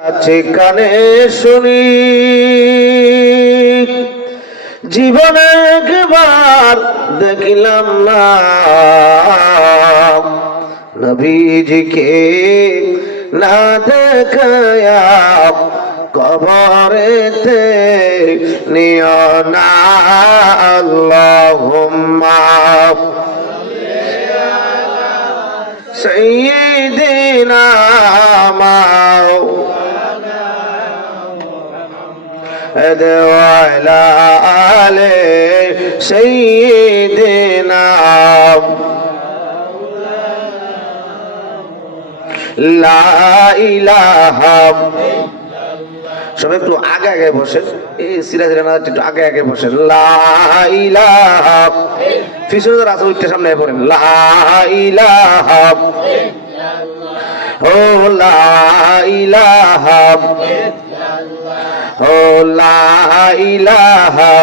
আছে কানে শুনি জীবনে একবার দেখিলাম না নবীজিকে না দেখায়া কবরেতে নিও না আল্লাহুম্মা সাইয়্যিদিনা وعلى آل سيدنا لا إله সবাই একটু আগে আগে বসেন এই সিরা সিরা না একটু আগে আগে বসেন লা ইলাহা পিছনে যারা আছে ওইটা সামনে পড়েন লা ইলাহা ও লা ইলাহা ও লা ইলাহা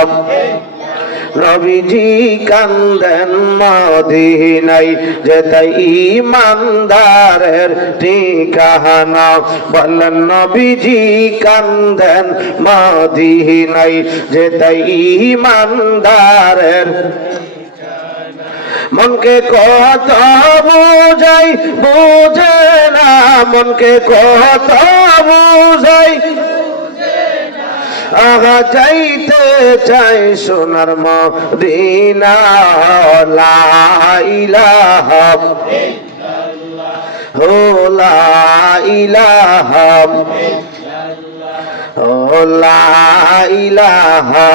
নবীজি কান্দেন মদিনায় যেতে ইমানদারের ঠিকানা বলেন নবীজি কান্দেন মদিনায় যেতে ইমানদারের মনকে কত বুঝাই বুঝে না মনকে কত বুঝাই আহা যাইতে চাই সোনার মদিনা লা ইলাহা ও লা ইলাহা ও লা ইলাহা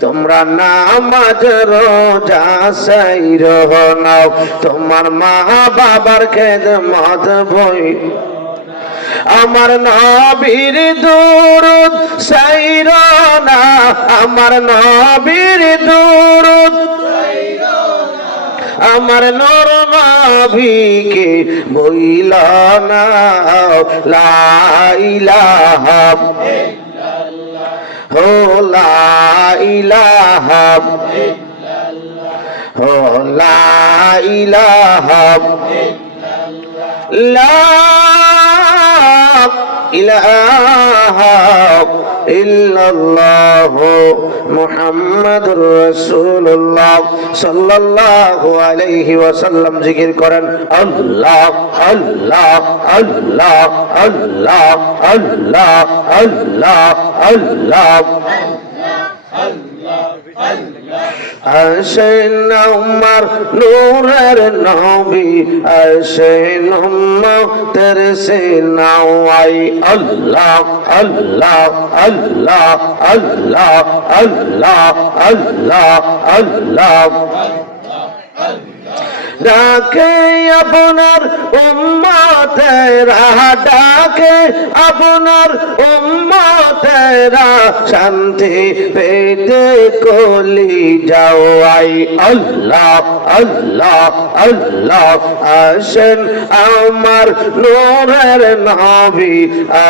তোমরা নামাজ রোজা সাইর নাও তোমার মা বাবার খেদমত বই আমার নবীর দুরূদ সাইরো না আমার নবীর দুরূদ আমার নূর নবীকে বইল না লা ইলাহা ও লা ইলাহা ও লা ইলাহা লা ইলাহা ইল্লাল্লাহ মুহাম্মাদুর রাসূলুল্লাহ সাল্লাল্লাহু আলাইহি ওয়াসাল্লাম জিকির করেন আল্লাহ আল্লাহ আল্লাহ আল্লাহ আল্লাহ আল্লাহ আল্লাহ আসেন আমার নূরের নবী আসেন উম্মতের সিনাওয়াই আল্লাহ আল্লাহ আল্লাহ আল্লাহ আল্লাহ আল্লাহ আল্লাহ ডাকে আপনার উম্মতেরা ডাকে আপনার উম্মতেরা শান্তি পেতে কলি যাও আই আল্লাহ আল্লাহ আল্লাহ আসেন আমার নূরের নবী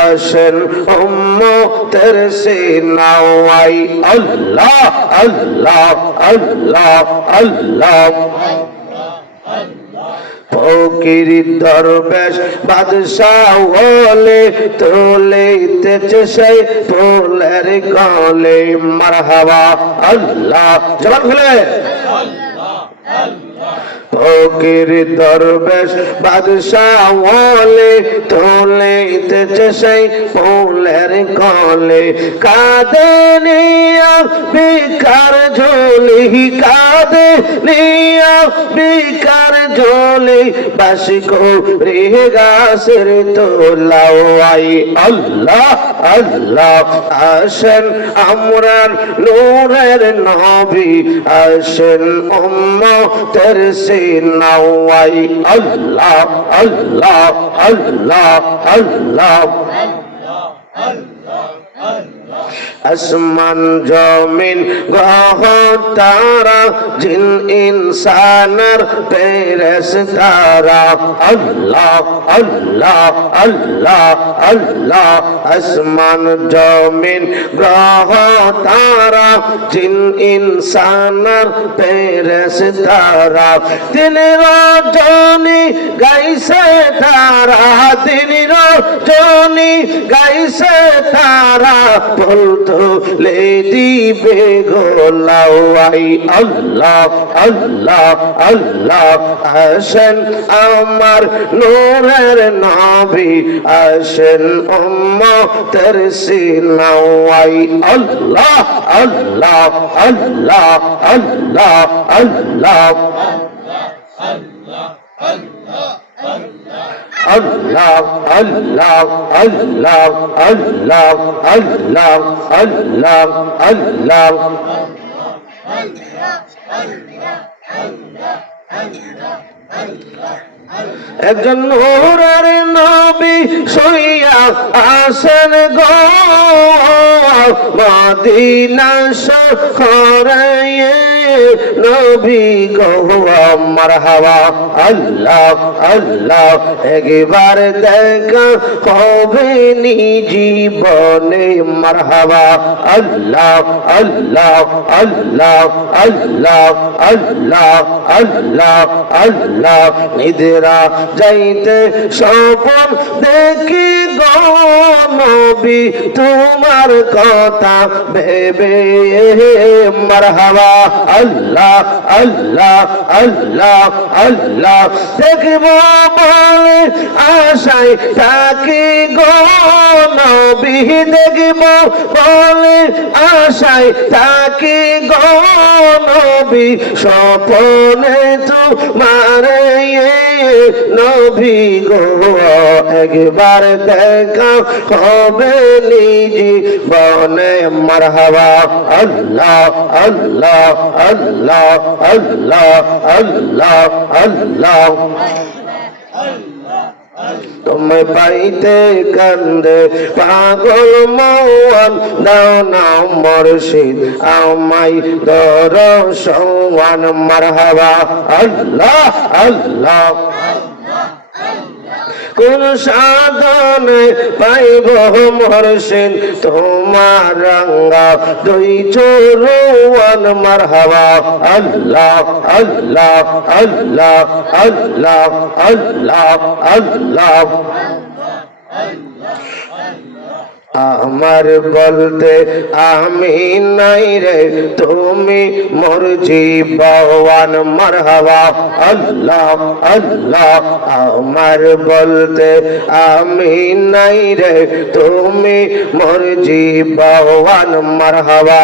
আসেন উম্মতের সিনাওয়াই আল্লাহ আল্লাহ আল্লাহ আল্লাহ ফকির দরবেশ বাদশাহ হলে তোলেতেছে সেই ফুলের গলে মারহাবা আল্লাহ জবান খুলে ফকির দরবেশ বাদশাহ হলে তোলেতেছে সেই ফুলের গলে কাঁদে নিয়া বিকার ঝোলি কাঁদে নিয়া বিকার ঝোলি বাসি করে গাছের তোলাওয়াই আল্লাহ আল্লাহ আসেন আমরার নূরের নবী আসেন উম্মতের সিনাওয়াই আল্লাহ আল্লাহ আল্লাহ আল্লাহ আসমান জমিন গ্রহ তারা জিন ইনসানের ফেরেশতারা আল্লাহ আল্লাহ আল্লাহ আল্লাহ আসমান জমিন গ্রহ তারা জিন ইনসানের ফেরেশতারা দিন রজনী গাইছে তারা দিন রজনী গাইছে তারা বলতো লে দিবে গোলাওয়াই আল্লাহ আল্লাহ আল্লাহ আসেন আমার নূরের নবী আসেন উম্মতের সিনাওয়াই আল্লাহ আল্লাহ আল্লাহ আল্লাহ আল্লাহ Allah, Allah, Allah, Allah, Allah, Allah, Allah. একজন নূরের নবী শুইয়া আসেন গো মদিনা শহরে নবী গো মারহাবা আল্লাহ আল্লাহ একবার দেখা হবে নি জীবনে মারহাবা আল্লাহ আল্লাহ আল্লাহ আল্লাহ আল্লাহ আল্লাহ আল্লাহ নিদ্রা যাইতে স্বপ্ন দেখি গো নবী তোমার কথা ভেবে মারহাবা আল্লাহ আল্লাহ আল্লাহ আল্লাহ দেখব বলে আশায় থাকি গো নবী দেখব বলে আশায় থাকি গো নবী স্বপ্নে তোমারে নবী গো একবার দেখা হবে নিজি বনে মারহাবা আল্লাহ আল্লাহ আল্লাহ আল্লাহ আল্লাহ আল্লাহ তুমি পাইতে কান্দে পাগল মন দাও না মুর্শিদ আমায় দরশন মারহাবা আল্লাহ আল্লাহ কোন সাধনে পাইব মুর্শিদ তোমার রঙ্গা দুই চরণ মারহাবা আল্লাহ আল্লাহ আল্লাহ আল্লাহ আল্লাহ আল্লাহ আমার বলতে আমি নাই রে তুমি মোর জীবন মারহাবা আল্লাহ আল্লাহ আমার বলতে আমি নাই রে তুমি মোর জীবন মারহাবা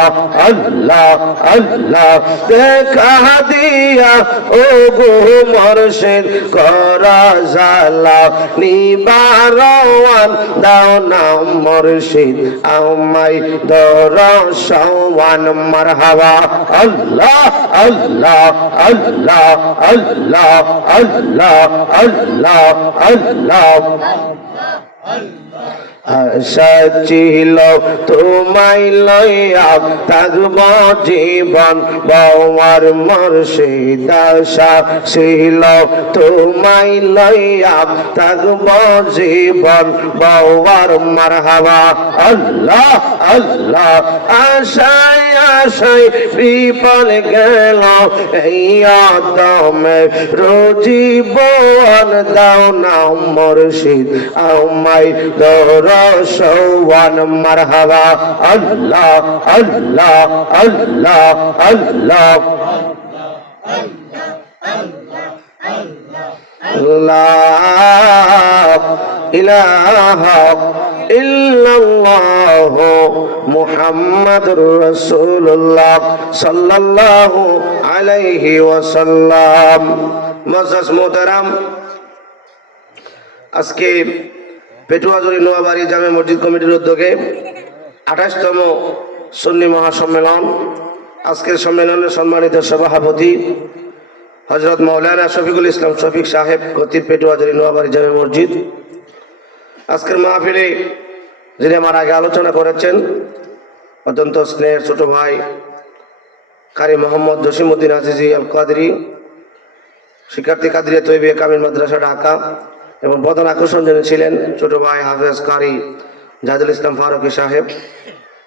আল্লাহ আল্লাহ দেখা দিয়া ও গো মুর্শিদ করা জালা নিবারণ দাও না মুর্শিদ আমায় দরশন মারহাবা আল্লাহ আল্লাহ আল্লাহ আল্লাহ আল্লাহ আল্লাহ আল্লাহ আশা ছিল তোমায় লইয়া থাকব জীবন বাবার মুর্শিদ আশা ছিল তোমায় লইয়া থাকব জীবন বাবার মারহাবা আল্লাহ আল্লাহ আশায় আশায় বিফল গেল এই আদমে রোজীবন দাও না মুর্শিদ আমায় দরশন মারহাবা আল্লাহ আল্লাহ আল্লাহ আল্লাহ লা ইলাহা ইল্লাল্লাহ মুহাম্মাদুর রাসূলুল্লাহ সাল্লাল্লাহু আলাইহি ওয়াসাল্লাম। মুআজ্জাজ মুহতারাম, আজকে পেটুয়াজুরি নোয়াবাড়ি জামে মসজিদ কমিটির উদ্যোগে 28তম সুন্নি মহাসম্মেলন। আজকের সম্মেলনের সম্মানিত সভাপতি হযরত মাওলানা শফিকুল ইসলাম শফিক সাহেব, খতিব পেটুয়াজুরি নোয়াবাড়ি জামে মসজিদ। আজকের মাহফিলে যিনি আমার আগে আলোচনা করেছেন অত্যন্ত স্নেহের ছোট ভাই কারি মোহাম্মদ জসিমউদ্দিন আজিজি আল কাদরি, শিক্ষার্থী কাদরিয়া তৈবিয়া কামিল মাদ্রাসা ঢাকা, এবং প্রধান আকর্ষণ যিনি ছিলেন ছোট ভাই হাফেজ কারি জাহিদুল ইসলাম ফারুকী সাহেব,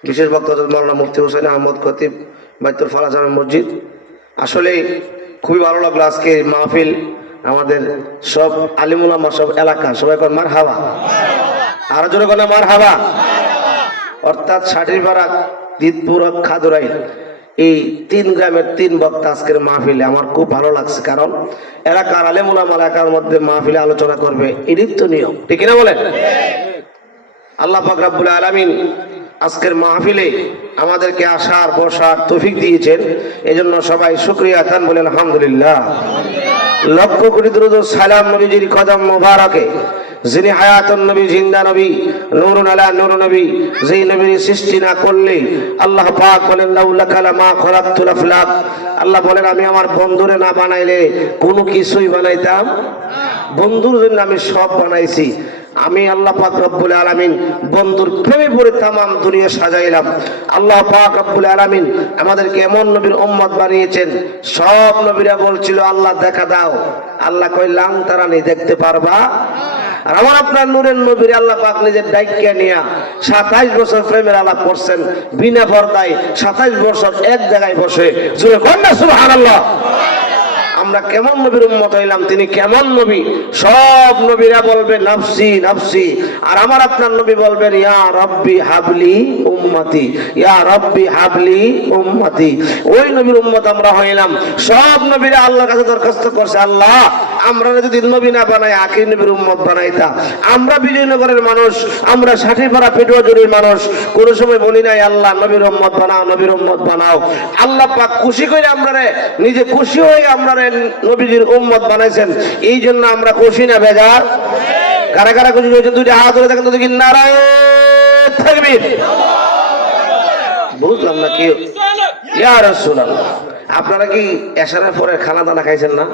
বিশেষ বক্তা মাওলানা মুফতি হোসেন আহমদ খতিব বাইতুল ফালাহ জামে মসজিদ। আসলে খুবই ভালো লাগলো আজকে মাহফিল। আমাদের সব আলিমুলামা, সব এলাকা সবাই কোন মার হাওয়া, আরো জোরে কোন মার হাওয়া। অর্থাৎ ষাটিরপাড়া, দিদপুর, খাদুরাইল, এই 3 গ্রামের 3 বক্তা আজকের মাহফিলে আমার খুব ভালো লাগছে। কারণ এলাকার আলেমুলামা এলাকার মধ্যে মাহফিলে আলোচনা করবে, এরই তো নিয়ম, ঠিক না বলেন? আল্লাহ পাক রব্বুল আলামিন আজকের মাহফিলে আমাদেরকে আসার বসার তৌফিক দিয়েছেন, এজন্য সবাই শুকরিয়া খান বলেন আলহামদুলিল্লাহ। লক্ষ কোটি দরুদ ও সালাম নবীজির কদম মোবারকে, যিনি হায়াতুন নবী, জিন্দা নবী, নূরুন আলা নূর নবী, যেই নবীর সৃষ্টি না করলে আল্লাহ পাক বলেন লাউলা কালামা খলাকতুল আফলাক, আল্লাহ বলেন আমি আমার বন্ধুরে না বানাইলে কোনো কিছুই বানাইতাম। বন্ধুর জন্য আমি সব বানাইছি। আমি আল্লাহ পাক রব্বুল আলামিন বন্ধুর প্রেমে পড়ে তামাম দুনিয়া সাজাইলাম। আল্লাহ পাক রব্বুল আলামিন আমাদেরকে এমন নবীর উম্মত বানিয়েছেন, সব নবীরা বলছিল আল্লাহ দেখা দাও, আল্লাহ কইলাম তারা নেই দেখতে পারবা। আর আমার আপনার নূরের নবীর আল্লাহ পাক নিজের দায়িত্ব নিয়ে 27 বছর প্রেমের আলাপ করছেন বিনা পর্দায়, 27 বছর এক জায়গায় বসে। জোরে কন্যা সুবহানাল্লাহ। আমরা কেমন নবীর উম্মত হইলাম, তিনি কেমন নবী? সব নবীরা বলবে নাফসি নাফসি, আর আমার আপনার নবী বলবেন ইয়া রব্বি হাবলি উম্মতি, ইয়া রব্বি হাবলি উম্মতি। ওই নবীর উম্মত আমরা হইলাম। সব নবীরা আল্লাহর কাছে দরখাস্ত করছে, আল্লাহ আমরা যদি নবী না বানাই আখির নবীর উম্মত বানাইতা। আমরা বিজয়নগরের মানুষ, আমরা ষাটিরপাড়া পেটুয়াজুরির মানুষ, কোন সময় বলি নাই আল্লাহ নবীর উম্মত বানাও, নবীর উম্মত বানাও। আল্লাহ পাক খুশি করে আমরা নিজে খুশি হয়ে আমরা নবীজির উম্মত বানাইছেন, এই জন্য আমরা খুশি না বেজার? কারা কারা খুশি হয়েছেন? দুইটা হাত ধরে দেখেন তো দেখি, নারায়ে তাকবীর। বুঝলাম না কি ইয়া রাসূলুল্লাহ, আপনারা কি এশারের পরে খানা দানা খাইছেন না?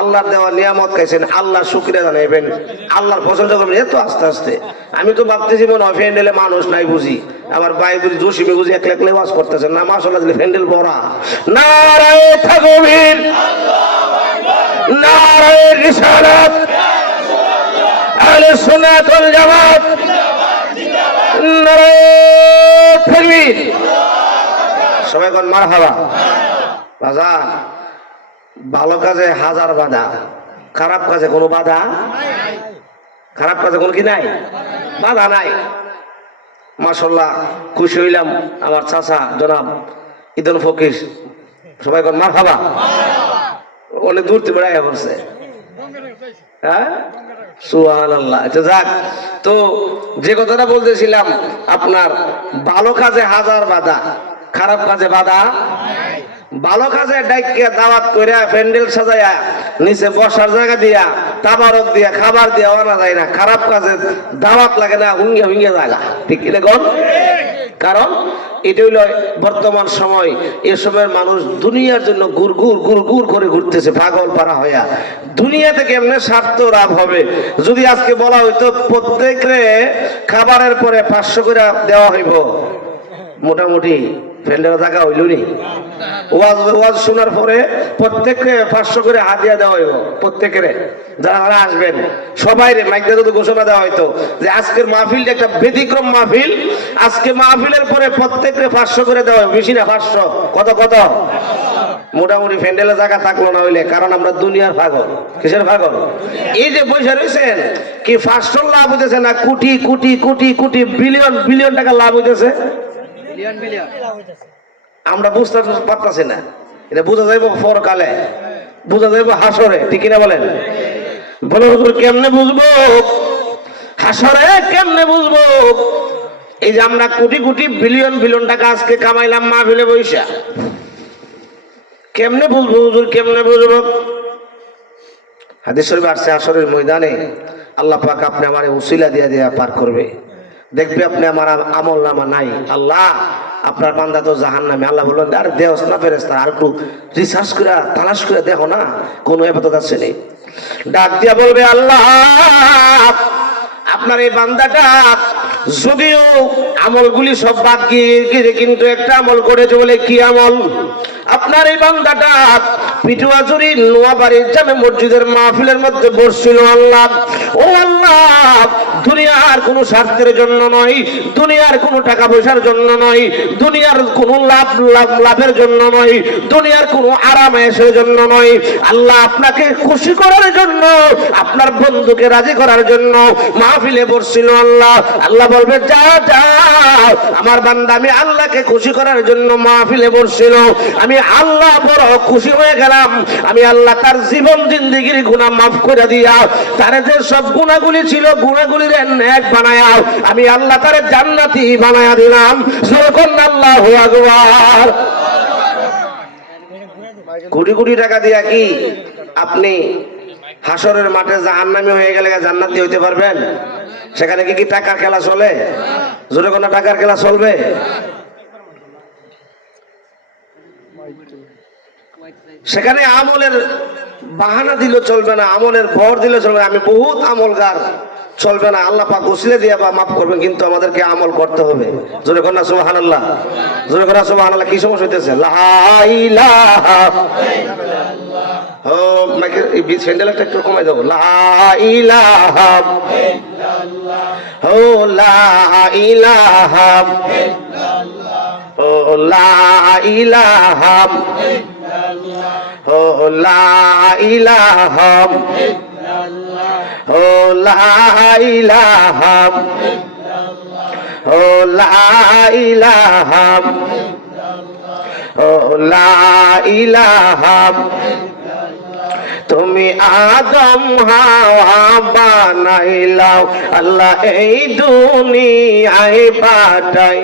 আল্লাহর দেওয়া নিয়ামত খাইছেন, আল্লাহ শুকরিয়া জানাইবেন, আল্লাহর প্রশংসা করবেন। এত আস্তে আস্তে আমি তো ভাবতেছি মনে হয় ফ্যান্ডেলে মানুষ নাই বুঝি। আমার ভাই বুঝি জসিমে বুঝি একলা একলা ওয়াজ করতেছেন না, মাশাআল্লাহ দিলে ফ্যান্ডেল ভরা। নারায়ে তাকবীর, নারায়ে রিসালাত, আহলে সুন্নাত ওয়াল জামাত, নারায়ে তাকবীর। সবাই কোন মারহাবা। বাজার ভালো কাজে হাজার বাধা, খারাপ কাজে কোনো বাধা, খারাপ কাজে কোনো কি নাই, বাধা নাই। মাশাআল্লাহ খুশি হইলাম আমার চাচা জনাব ঈদুল ফকির, সবাই কোন মারহাবা। অনেক দূর থেকে বেড়াইয়া পড়ছে, হ্যাঁ সুবহানাল্লাহ। যাক, তো যে কথাটা বলতেছিলাম, আপনার ভালো কাজে হাজার বাধা, খারাপ কাজে বাধা। ভালো কাজে ডাইকে দাওয়াত কইরা প্যান্ডেল সাজাইয়া নিচে বসার জায়গা দিয়া তাবারক দিয়া খাবার দিয়া আনা যায় না। খারাপ কাজে দাওয়াত লাগে না, হুঙ্গে হুঙ্গে জায়গা, ঠিক কিনা কোন? কারণ এটা হইল বর্তমান সময়, এ সময়ের মানুষ দুনিয়ার জন্য গুড় গুড় গুড় গুড় করে ঘুরতেছে পাগল পারা হইয়া। দুনিয়া থেকে এমনি স্বার্থ লাভ হবে। যদি আজকে বলা হইতো প্রত্যেকরে খাবারের পরে 500 করে দেওয়া হইব, মোটামুটি ফ্যান্ডেল জায়গা হইল নি? ওয়াজ শোনার পরে প্রত্যেককে 500 করে হাদিয়া দেওয়া হইব, প্রত্যেকের যারা আসবেন সবাই মাইকে যদি ঘোষণা দেওয়া হইতো যে আজকের মাহফিলটা একটা ব্যতিক্রম মাহফিল, আজকে মাহফিলের পরে প্রত্যেককে 500 করে দেওয়া হবে। বেশি না, 500। কত কত? মোটামুটি ফ্যান্ডেলের জায়গা থাকলো না হইলে, কারণ আমরা দুনিয়ার পাগল। কিসের পাগল? এই যে বসে রয়েছেন, কি 500 লাভ হইতেছে না কোটি কোটি কোটি কোটি বিলিয়ন বিলিয়ন টাকা লাভ হইতেছে? আমরা বুঝতে পারতেছি না। এটা বোঝা যাইব পরকালে, বোঝা যাইব হাসরে, ঠিক কিনা বলেন? বলে হুজুর কেমনে বুঝবো হাসরে, কেমনে বুঝবো? এই যে আমরা কোটি কোটি বিলিয়ন বিলিয়ন টাকা আজকে কামাইলাম মাহফিলে বইসা, কেমনে বুঝবো হুজুর, কেমনে বুঝবো? হাদিস শরীফে আসছে হাসরের ময়দানে আল্লাহ পাক আপনি আমারে উসিলা দিয়া দিয়া পার করবে। দেখবে আপনি আমার আমল নামা নাই, আল্লাহ আপনার বান্দা তো জাহান্নামে। আল্লাহ বললেন আর দেওস না ফেরেশতা, আর একটু রিসার্চ করে তালাশ করে দেখো না কোনো ইবাদত আছে নেই। ডাক দিয়া বলবে আল্লাহ আপনার এই বান্দাটা যদিও আমলগুলি সব বাদ গিয়ে কিন্তু একটা আমল করেছে, বলে কি আমল? আপনার এই বান্দাটা পিটুয়াজুরি নোয়াবাড়ির জামে মসজিদের মাহফিলের মধ্যে বসছিল। আল্লাহ, ও আল্লাহ, দুনিয়ার কোনো স্বার্থের জন্য নয়, দুনিয়ার কোনো টাকা পয়সার জন্য নয়, দুনিয়ার কোনো লাভের জন্য নয়, দুনিয়ার কোনো আরাম আয়েশের জন্য নয়, আল্লাহ আপনাকে খুশি করার জন্য, আপনার বন্ধুকে রাজি করার জন্য মাহফিলে বসছিল। আল্লাহ, আল্লাহ বলবে যা যা, আমার বান্দা আমি আল্লাহকে খুশি করার জন্য মাহফিলে বসছিল, আমি আল্লাহ বড় খুশি হয়ে গেলাম। আমি আল্লাহ তার জীবন জিন্দেগির গুনাহ মাফ করে দিয়া, তার যে সব গুনাহগুলি ছিল গুনাহগুলির নেক বানায়া, আমি আল্লাহ তার জান্নাতি বানায়া দিলাম। যখন আল্লাহু আকবার। কোটি কোটি টাকা দিয়া কি আপনি হাসরের মাঠে জাহান্নামী হয়ে গেলে জান্নাতি হইতে পারবেন? সেখানে কি টাকার খেলা চলে? জোরে কোন টাকার খেলা চলবে? সেখানে আমলের বাহানা দিলে চলবে না, আমলের ভর দিলে চলবে। আমি বহুত আমলগার, চলবে না। আল্লাহ পাক উসিলে দিয়া বা মাফ করবেন, কিন্তু আমাদেরকে আমল করতে হবে। জোরে কন্যা সুবহানাল্লাহ, জোরে কন্যা সুবহানাল্লাহ। কি সমস্যা হইতেছে? লা ইলাহা ইল্লাল্লাহ। ও মাইকের এই স্যান্ডেলটা একটু কমাই দাও। লা ইলাহা ইল্লাল্লাহ, ও লা ইলাহা ইল্লাল্লাহ, ও লা ইলাহা ইল্লাল্লাহ, ও লা ইলাহা ইল্লাল্লাহ, ও লা ইলাহা ইল্লাল্লাহ, ও লা ইলাহা ইল্লাল্লাহ, ও লা ইলাহা ইল্লাল্লাহ। তুমি আদম হাওয়া বানাইলাও, আল্লাহ এই দুনিয়ায় পাঠাই।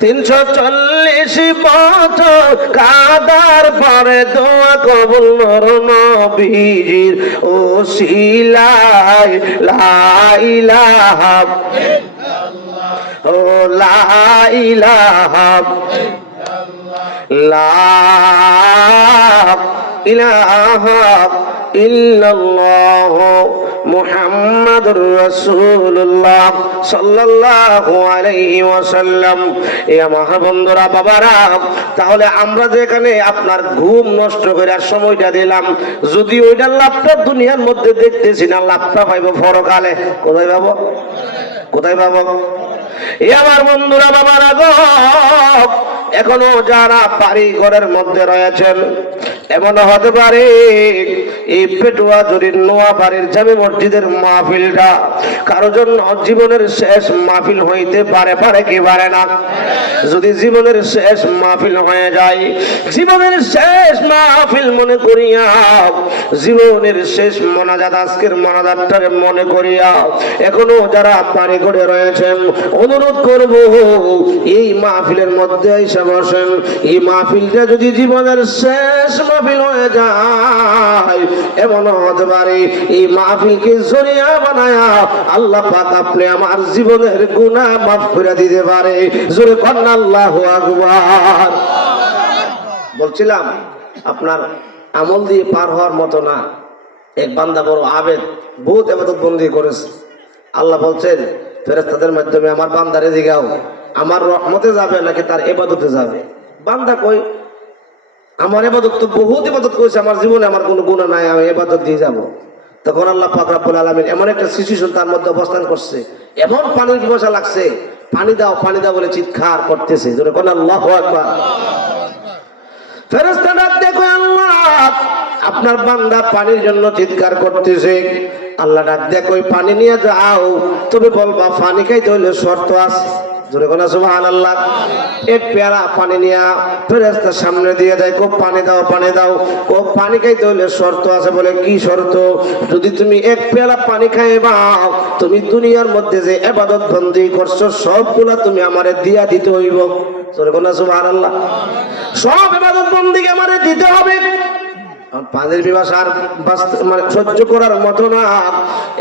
340 বছর কাদার পরে দোয়া কবুল নূর নবীজির ওসিলায়। লা ইলাহা ইল্লাল্লাহ, ও লা ইলাহা ইল্লাল্লাহ, লা ইলাহা ইল্লাল্লাহ মুহাম্মাদুর রাসূলুল্লাহ সাল্লাল্লাহু আলাইহি ওয়াসাল্লাম। এ আমার বন্ধুরা, বাবারা, তাহলে আমরা যেখানে আপনার ঘুম নষ্ট করে সময়টা দিলাম, যদি ওইটার লাভটা দুনিয়ার মধ্যে দেখতেছি না, লাভটা পাইবো পরকালে। কোথায় পাবো? কোথায় পাবো? এ আমার বন্ধুরা, বাবারা গো, এখনো যারা বাড়ি ঘরের মধ্যে রয়েছেন, এমন হতে পারে এই পেটুয়াজুরির নোয়াবাড়ির জামে মসজিদের মাহফিলটা কারো জন্য জীবনের শেষ মাহফিল হইতে পারে, পারে কি পারে না? যদি জীবনের শেষ মাহফিল হয়ে যায়, জীবনের শেষ মাহফিল মনে করিয়া, জীবনের শেষ মোনাজাত, আজকের মোনাজাতটারে মনে করিয়া এখনো যারা বাড়ি ঘরে রয়েছেন, অনুরোধ করব এই মাহফিলের মধ্যে এসে বসেন। এই মাহফিলটা যদি জীবনের শেষ মাহফিল হয়ে যায়, এমন হতে পারে এই মাহফিলকে জরিয়া বানায়া আল্লাহ পাক আপনি আমার জীবনের গুনাহ মাফ করে দিতে পারে। জোরে কন্যা আল্লাহু আকবার। বলছিলাম আপনার আমল দিয়ে পার হওয়ার মতো না। এক বান্দা বড় আবেদ, বহুত ইবাদত বন্দি করেছে। আল্লাহ বলছেন ফেরেশতাদের মাধ্যমে, আমার বান্দারে জিগাও আমার রহমতে যাবে নাকি তার ইবাদতে যাবে? বান্দা কই আমার ইবাদত তো বহুত ইবাদত করেছে, আমার জীবনে আমার কোনো গুনাহ নাই, আমি ইবাদত দিয়ে যাব। তখন আল্লাহ পাক রব্বুল আলামিন এমন একটা সিচুয়েশন তার মধ্যে অবস্থান করছে, এমন পানির পিপাসা লাগছে, পানি দাও পানি দাও বলে চিৎকার করতেছে। জোরে কোন আল্লাহু আকবার। ফেরেশতা ডাক দেখো, আল্লাহ আপনার বান্দা পানির জন্য চিৎকার করতেছে। আল্লাহ ডাক দেখো, ওই পানি নিয়ে যাও, তবে বলবা পানি খাইতে হলে শর্ত আছে। জোরে কোন সুবহানাল্লাহ। এক পেয়ালা পানি নিয়ে ফেরেশতার সামনে দিয়ে দেয়, কো পানি দাও পানি দাও। কো পানি খাইতে হলে শর্ত আছে। বলে কি শর্ত? যদি তুমি এক পেয়ালা পানি খাইবাও, তুমি দুনিয়ার মধ্যে যে ইবাদত বন্দি করছো সবগুলা তুমি আমারে দিয়া দিতে হইব। জোরে কোন সুবহানাল্লাহ। সব ইবাদত বন্দিকে আমারে দিতে হবে। পানির পিপাসা আর মানে সহ্য করার মতো না।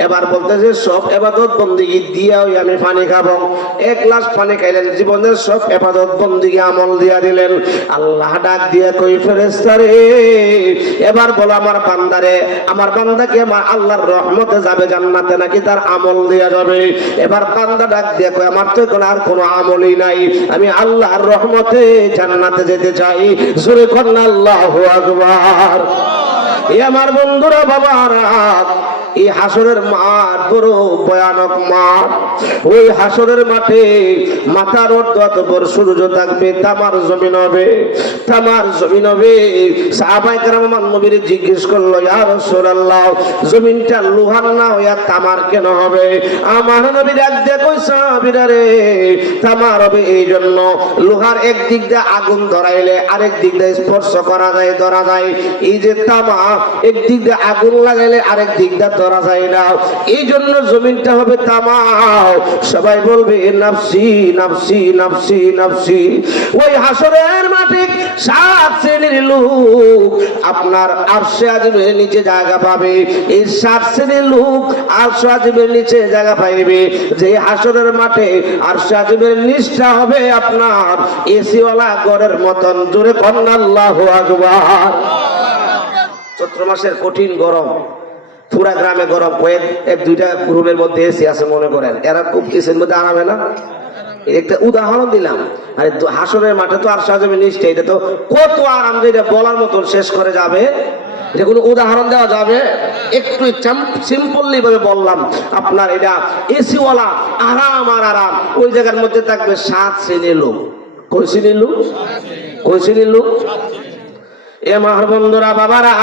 এবার বলতেছে সব ইবাদত বন্দেগী দিয়াই আমি পানি খাবো। এক গ্লাস পানি খাইলেন, জীবনের সব ইবাদত বন্দেগী আমল দিয়া দিলেন। আল্লাহ ডাক দিয়ে কই ফেরেশতা রে, এবার বলো আমার বান্দারে, আমার বান্দা কি আমার আল্লাহর রহমতে যাবে জান্নাতে নাকি তার আমল দিয়া যাবে? এবার বান্দা ডাক দিয়ে কই আমার তো আর কোনো আমলই নাই, আমি আল্লাহর রহমতে জান্নাতে যেতে চাই। জোরে করেন আল্লাহু আকবার। এই আমার বন্ধুরা বাবারা, এই হাসরের মাঠ বড় ভয়ানক মাঠ। ওই হাসরের মাঠে মাথার অর্ধ সূর্য থাকবে, তামার জমিন হবে, তামার জমিন হবে। সাহাবায়ে কেরাম আমার নবীর জিজ্ঞেস করলো, ইয়া রাসূলুল্লাহ, জমিনটা লোহার না হইয়া তামার কেন হবে? আমার নবী ডাক দিয়ে কই সাহাবীরা রে, তামার হবে এই জন্য, লোহার এক দিক দিয়ে আগুন ধরাইলে আরেক দিক দিয়ে স্পর্শ করা যায়, ধরা যায়। এই যে তামা, এক দিক দিয়ে আগুন লাগাইলে আরেক দিক দিয়ে ধরা যায় না, এই জন্য জমিনটা হবে তামা। সবাই বলবে নাফসি নাফসি নাফসি নাফসি। ওই হাসরের মাঠে 7 শ্রেণীর লোক আপনার আরশে আজিমের নিচে জায়গা পাবে। এই 7 শ্রেণীর লোক আরশে আজিমের নিচে জায়গা পাইবে। যে হাসরের মাঠে আরশে আজিমের নিচটা হবে আপনার এসিওয়ালা ঘরের মতন। জোরে করেন আল্লাহু আকবার। চৈত্র মাসের কঠিন গরম, পুরা গ্রামে গরম, এক দুইটা রুমের মধ্যে এসি আছে মনে করেন, এরা খুব এসির মধ্যে আরামে না। একটা উদাহরণ দিলাম। আরে হাসরের মাঠে তো আর সাজাবে নিশ্চয়, এটা তো কত আরাম যে এটা বলার মতন শেষ করে যাবে, যে কোনো উদাহরণ দেওয়া যাবে? একটু সিম্পলি ভাবে বললাম আপনার, এটা এসিওয়ালা আরাম আর আরাম। ওই জায়গার মধ্যে থাকবে 7 শ্রেণীর লোক। কই শ্রেণীর লোক? কই শ্রেণীর লোক? এ মাহর বন্ধুরা বাবারা,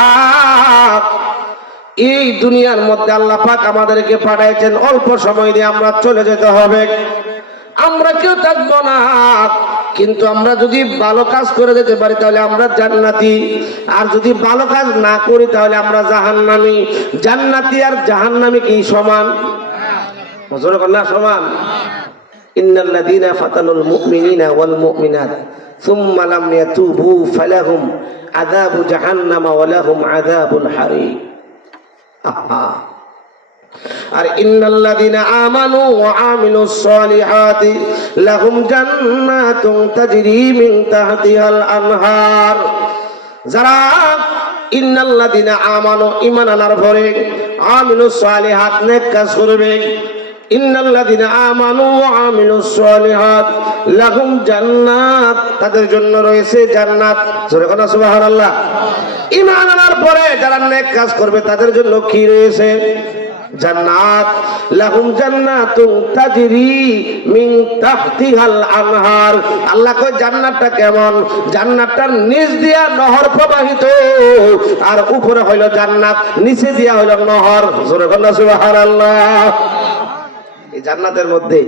এই দুনিয়ার মধ্যে আল্লাহ পাক আমাদেরকে পাঠাইছেন অল্প সময় দিয়ে আমরা চলে যেতে হবে, আমরা কেউ থাকবো না। কিন্তু আমরা যদি ভালো কাজ করে যেতে পারি তাহলে আমরা জান্নাতি, আর যদি ভালো কাজ না করি তাহলে আমরা জাহান্নামী। জান্নাতি আর জাহান্নামী কি সমান? জোরে বলেন না সমান? ইন্নাল্লাযীনা ফাতানুল মুমিনিনা ওয়াল মুমিনাত সুম্মা লাম ইয়াতুবু ফালাহুম আযাবু জাহান্নামা ওয়া লাহুম আযাবুল হারিক। আর ইন্নাল্লাযীনা আমানু ওয়া আমিলুস সলিহাতি লাহুম জান্নাতুন তাজরি মিন তাহতিহাল আনহার। যারা ইন্নাল্লাযীনা আমানু ঈমান আনার পরে আমিলুস সলিহাত নেক কাজ করবে, ইন্নাল্লাযীনা আমানু ওয়া আমিলুস সলিহাত লাহুম জান্নাত, তাদের জন্য রয়েছে জান্নাত। জোরে বলেন সুবহানাল্লাহ। ঈমান আনার পরে যারা নেক কাজ করবে তাদের জন্য কি রয়েছে? জান্নাত। লাহুম জান্নাতুন তাজরি মিন তাহতিহাল আনহার। আল্লাহ কয় জান্নাতটা কেমন? জান্নাতটার নিচ দিয়া নহর প্রবাহিত, আর উপরে হইল জান্নাত, নিচে দিয়া হইল নহর। জোরে বলেন সুবহানাল্লাহ। এই জান্নাতের মধ্যে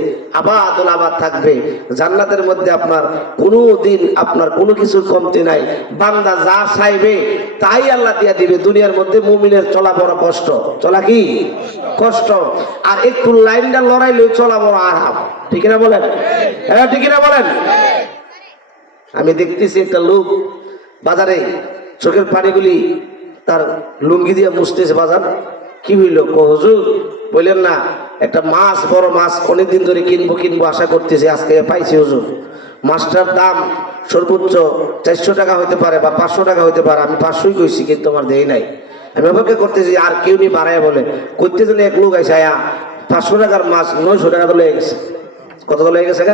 আবাদুল আবাদ থাকবে। জান্নাতের মধ্যে আপনার কোনো দিন আপনার কোনো কিছুর কমতি নাই। বান্দা যা চাইবে তাই আল্লাহ দিয়া দিবে। দুনিয়ার মধ্যে মুমিনের চলা বড় কষ্ট, চলা কি কষ্ট, আর একটু লাইনটা লড়াইলে চলা বড় আরাম। ঠিক না বলেন? হ্যাঁ ঠিক না বলেন? আমি দেখতেছি একটা লোক বাজারে চোখের পানিগুলি তার লুঙ্গি দিয়ে মুছতেছে। বাজার কি হইল? হুজুর বললেন না, একটা মাছ, বড় মাছ অনেকদিন ধরে কিনবো আশা করতেছি, আজকে পাইছি হুজুর। মাছটার দাম সর্বোচ্চ 400 টাকা হইতে পারে বা 500 টাকা হইতে পারে। আমি 500ই কইছি, কিন্তু আমার দেই নাই। আমি অপেক্ষা করতেছি আর কেউ নি বাড়ায় বলে। করতে জন্য এক লোক আইসা 500 টাকার মাছ 900 টাকা তো লেগে গেছে। কত তো লেগে গেছে?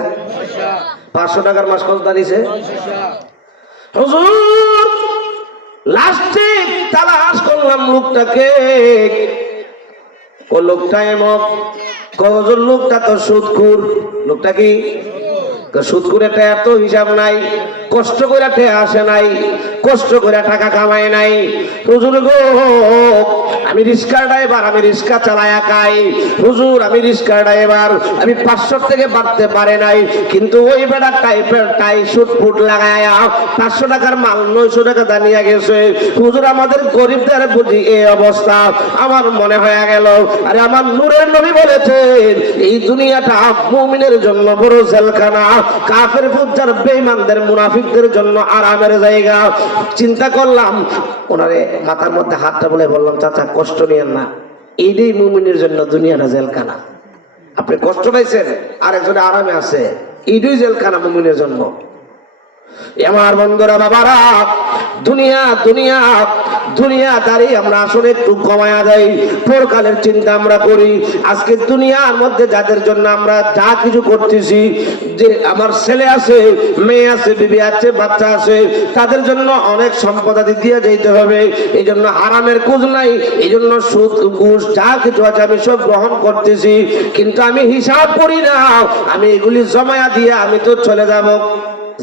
500 টাকার মাছ কত দাঁড়িয়েছে হুজুর? লাস্টে তালাশ করলাম লোকটাকে। ও লোকটা এমন, হুজুর লোকটা তো সুদখোর। লোকটা কি সুদখোর? একটা এত হিসাব নাই, কষ্ট করে আসে নাই, কষ্ট করে টাকা কামায় নাই। হুজুর গো, আমি রিস্কার ড্রাইভার, আমি রিস্কা চালায়া খাই। হুজুর আমি রিস্কার ড্রাইভার, আমি 500 থেকে বাড়তে পারে নাই, কিন্তু ওই বেটা টাই সুট ফুট লাগায়া 500 টাকার মাল 900 টাকা দাঁড়িয়ে গেছে। হুজুর আমাদের গরিবদের বুঝি এই অবস্থা। আমার মনে হয়ে গেল, আরে আমার নূরের নবী বলেছেন এই দুনিয়াটা মুমিনের জন্য বড় জেলখানা, কাফের ফুজ্জার বেঈমানদের মুনাফিকদের জন্য আরামের জায়গা। চিন্তা করলাম ওনারে মাথার মধ্যে হাতটা বলে বললাম, চাচা কষ্ট নিয়েন না, এইটাই মুমিনের জন্য দুনিয়াটা জেলখানা। আপনি কষ্ট পাইছেন, আরেকজনে আরামে আছে, এইটাই জেলখানা মুমিনের জন্য। আমার বন্ধুরা বাবারা, দুনিয়া দুনিয়া দুনিয়াদারি আমরা আসলে একটু কমায়া দেই, পরকালের চিন্তা আমরা করি। আজকে দুনিয়ার মধ্যে যাদের জন্য আমরা যা কিছু করতেছি, যে আমার ছেলে আছে, মেয়ে আছে, বিবি আছে, বাচ্চা আছে, তাদের জন্য অনেক সম্পদাদি দিয়ে যেতে হবে। এই জন্য হারামের খোঁজ নাই, এই জন্য সুদ ঘুষ যা কিছু আছে আমি সব গ্রহণ করতেছি, কিন্তু আমি হিসাব করি না, আমি এগুলি জমায়া দিয়ে আমি তো চলে যাব।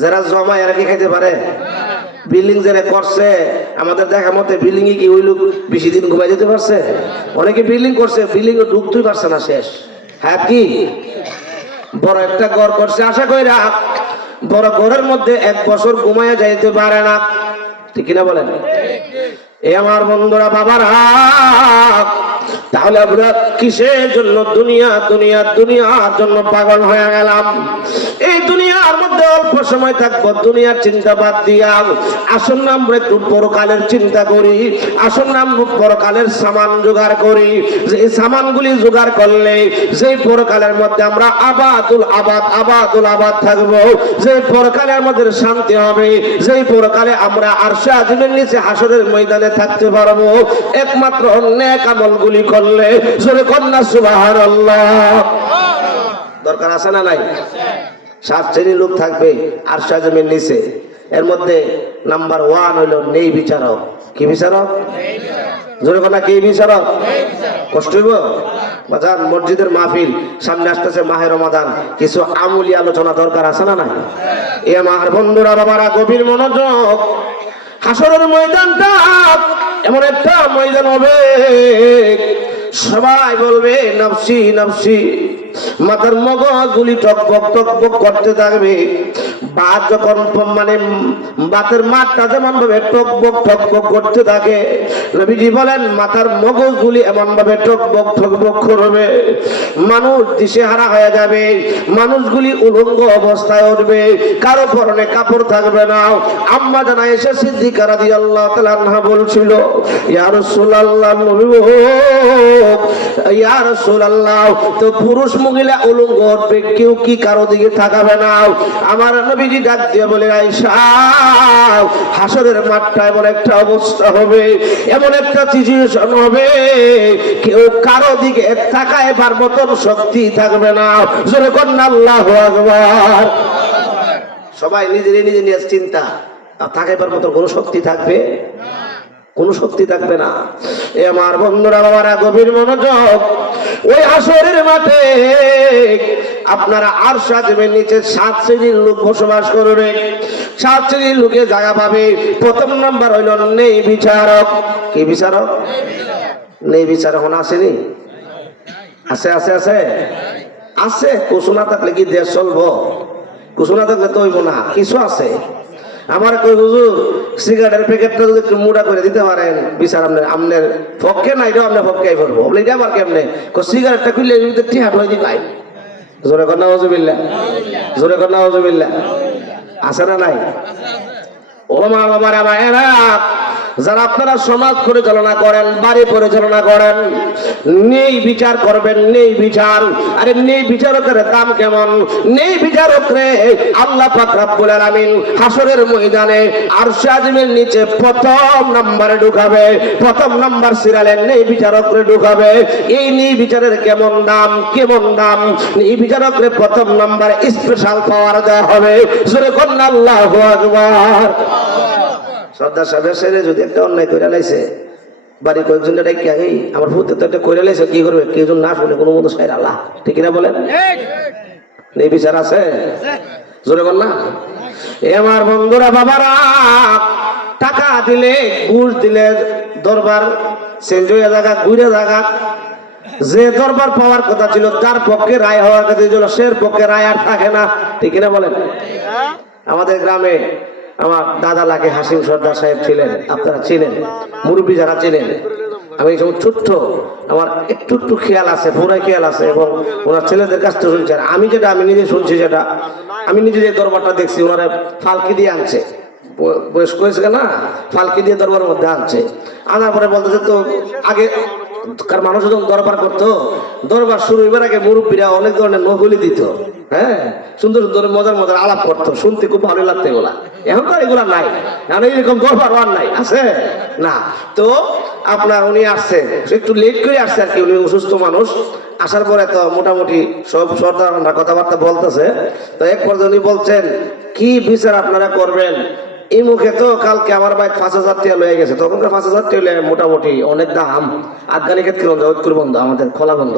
যারা জমা এরা কি খাইতে পারে? বিল্ডিং যারা করছে আমাদের দেখা মতে, বিল্ডিং এ কি ওই লোক বেশি দিন ঘুমাই যেতে পারছে? অনেকে বিল্ডিং করছে, বিল্ডিং এ ঢুকতেই পারছে না, শেষ। হ্যাঁ, কি বড় একটা ঘর করছে, আশা কইরা বড় ঘরের মধ্যে 1 বছর ঘুমাইয়া যাইতে পারে না, ঠিক কিনা বলেন? এ আমার বন্ধুরা বাবারা, তাহলে আমরা কিসের জন্য দুনিয়া দুনিয়া দুনিয়ার জন্য পাগল হয়ে গেলাম? এই দুনিয়ার মধ্যে অল্প সময় থাকবো, দুনিয়ার চিন্তা বাদ দিয়া আসুন না আমরা একটু পরকালের চিন্তা করি। আসুন না আমরা পরকালের সামান জোগাড় করি, যে সামানগুলি জোগাড় করলে যেই পরকালের মধ্যে আমরা আবাদুল আবাদ থাকবো, যে পরকালের মধ্যে শান্তি হবে, যেই পরকালে আমরা আরশে আজিমের নিচে হাসরের ময়দানে থাকতে পারবো, একমাত্র নেক আমলগুলি করলে। জোরে কন্যা সুবহানাল্লাহ। দরকার আছে না নাই? 7 শ্রেণীর লোক থাকবে আরশে আজিমের নিচে। এর মধ্যে নাম্বার 1 হইল নেই বিচারক। কি বিচারক? জোরে কন্যা, কি বিচারক? কষ্ট হইব বাজার। মসজিদের মাহফিল সামনে আসতেছে, মাহে রমাদান, কিছু আমলি আলোচনা দরকার আছে না নাই? এ আমার বন্ধুরা বাবারা, গভীর মনোযোগ। হাসরের ময়দানটা এমন একটা ময়দান হবে, সবাই বলবে নফসি নফসি, মাথার মগজগুলি টকবক করতে থাকবে। বাত যখন মানে বাতের মাঠটা যেমন ভাবে টকবক করতে থাকে, নবীজি বলেন মাথার মগজগুলি এমন ভাবে টকবক করবে, মানুষ দিশেহারা হয়ে যাবে, মানুষগুলি উলঙ্গ অবস্থায় উঠবে, কারো পরনে কাপড় থাকবে না। আম্মা জানা এসে সিদ্দিকা রাদিয়াল্লাহু তাআলা আনহা বলছিল, ইয়া রাসূলুল্লাহ, নবী গো, ইয়া রাসূলুল্লাহ, তো পুরুষ মহিলা উলঙ্গ উঠবে, কেউ কি কারো দিকে তাকাবে না? আমার নবীজি ডাক দিয়ে বলে, আয়েশা, হাসরের মাঠটা এমন একটা অবস্থা হবে, এমন একটা সিচুয়েশন হবে, কেউ কারো দিকে তাকাইবার মতন শক্তি থাকবে না। জোরে কন্যা আল্লাহু আকবার। সবাই নিজে নিয়ে চিন্তা, তাকাইবার মতো কোনো শক্তি থাকবে? কোনো শক্তি থাকবে না। এ আমার বন্ধুরা বাবারা, গভীর মনোযোগ। ওই হাসরের মাঠে আপনারা আরশে আজিমের নিচে 7 শ্রেণীর লোক বসবাস করবে। 7 শ্রেণীর লোকে জায়গা পাবে। প্রথম নাম্বার হইল নেই বিচারক। কি বিচারক? নেই বিচারক আসেনি? আছে আছে আছে আছে। কুসু না থাকলে কি দেশ চলবো? কুসু না থাকলে তো হইব না, কিছু আছে। আমার কই হুজুর, সিগারেটের প্যাকেটটা যদি একটু মোটা করে দিতে পারেন, বিচার আপনার পক্ষে না, এটাও আপনার পক্ষে করবো। বলে এটা আবার কেমনে? সিগারেটটা খুললে টিহাট হয়ে দিই। জোরে কর নাউজুবিল্লাহ, জোরে কর নাউজুবিল্লাহ। আছে না নাই? ও মা বাবারা, ভাইয়েরা, যারা আপনারা সমাজ পরিচালনা করেন, বাড়ি পরিচালনা করেন, নেই বিচার করবেন। নেই বিচার, আরে নেই বিচারকের দাম কেমন? নেই বিচারক রে আল্লাহ পাক রব্বুল আলামিন হাসরের ময়দানে আরশে আজিমের নিচে প্রথম নম্বরে ঢুকাবে। প্রথম নম্বর সিরিয়ালে নেই বিচারক রে ঢুকাবে। এই নেই বিচারের কেমন দাম, কেমন দাম? নেই বিচারক রে প্রথম নম্বরে স্পেশাল পাওয়ার দেওয়া হবে। জোরে কন্যা আল্লাহু আকবার। সর্দার সাহেবের ছেলে যদি একটা অন্যায় করে লাইছে, বাড়ি কয়েকজন আমার ভূতে তো একটা করে লাইছে, কি করবে? কেউজন না শুনে কোনো মতো সাইর আল্লাহ, ঠিক না বলেন? এই বিচার আছে? জোরে বল না। এ আমার বন্ধুরা বাবারা, টাকা দিলে, ঘুষ দিলে দরবার চেঞ্জ হয়ে জায়গা, ঘুরে জায়গা। যে দরবার পাওয়ার কথা ছিল, যার পক্ষে রায় হওয়ার কথা ছিল, সে পক্ষে রায় আর থাকে না, ঠিক না বলেন? আমাদের গ্রামে আমার দাদা লাগে হাসিম সর্দার সাহেব ছিলেন, আপনারা ছিলেন, মুরব্বী যারা ছিলেন। আমি যেমন ছোট্ট, আমার একটু খেয়াল আছে, পুরাই খেয়াল আছে, এবং ওনার ছেলেদের কাছ থেকে শুনছি। আর আমি নিজে শুনছি, যেটা আমি নিজে যে দরবারটা দেখছি, ওনারা ফালকি দিয়ে আনছে, বয়স্ক হয়েছে না, ফালকি দিয়ে দরবার মধ্যে আনছে। আনার পরে বলতেছে তো আগে কার মানুষ যখন দরবার করতো, দরবার শুরু হইবার আগে মুরব্বীরা অনেক ধরনের নকলি দিত, হ্যাঁ, সুন্দর সুন্দর মজার মজার আলাপ করতো, শুনতে খুব ভালো লাগতো এগুলা। এখন তো এগুলা নাই, এখন এরকম দরবার আর নাই, আছে না। তো আপনার উনি আসছে একটু লেট করে আসছে আর কি, উনি অসুস্থ মানুষ। আসার পরে তো মোটামুটি সব সর্দাররা কথাবার্তা বলতেছে। তো এক পর্যায়ে উনি বলছেন কি বিচার আপনারা করবেন। এই মুখে তো কালকে আমার ভাই 5,000 টাকা লয়ে গেছে, তখনকার 5,000 টাকা মোটামুটি অনেক দাম। আফগানি ক্ষেত্রে ঐক্যর বন্ধ, আমাদের খোলা বন্ধ।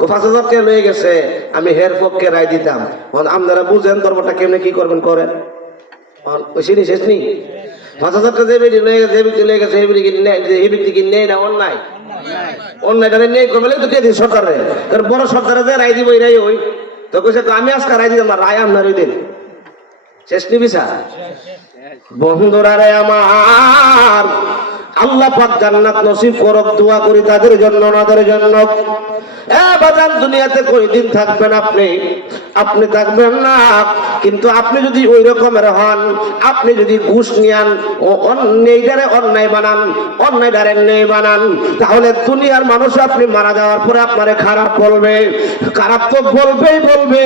5,000 টাকা লয়ে গেছে, আমি হের পক্ষে রায় দিতাম। আপনারা বুঝেন দরবারটা কেমনে কি করবেন করেন। ওই শেষ নেই 5,000 টাকা দেবে লয়ে গেছে, এই ব্যক্তি কি নেই না অন্যায়, অন্যায়টা নেই করবে তো দিয়ে দিন সরকারে, কারণ বড় সরকারে যে রায় দিব এই রায় ওই তো কইছে আমি আজকে রায় দিতাম না, রায় আপনার ওই দিন শেষ নিবি স্যার। বন্ধুরা রে আমার, আল্লাহ পাক জান্নাত নসিব করুক, দোয়া করি তাদের জন্য ওনাদের জন্য। বাজান দুনিয়াতে কয়দিন থাকবেন আপনি, আপনি থাকবেন না। কিন্তু আপনি যদি ওই রকমের হন, আপনি যদি ঘুষ নিয়ান ও অন্যায়টারে অন্যায় বানান, অন্যায়টারে ন্যায় বানান, তাহলে দুনিয়ার মানুষ আপনি মারা যাওয়ার পরে আপনারে খারাপ বলবে, খারাপ তো বলবেই বলবে।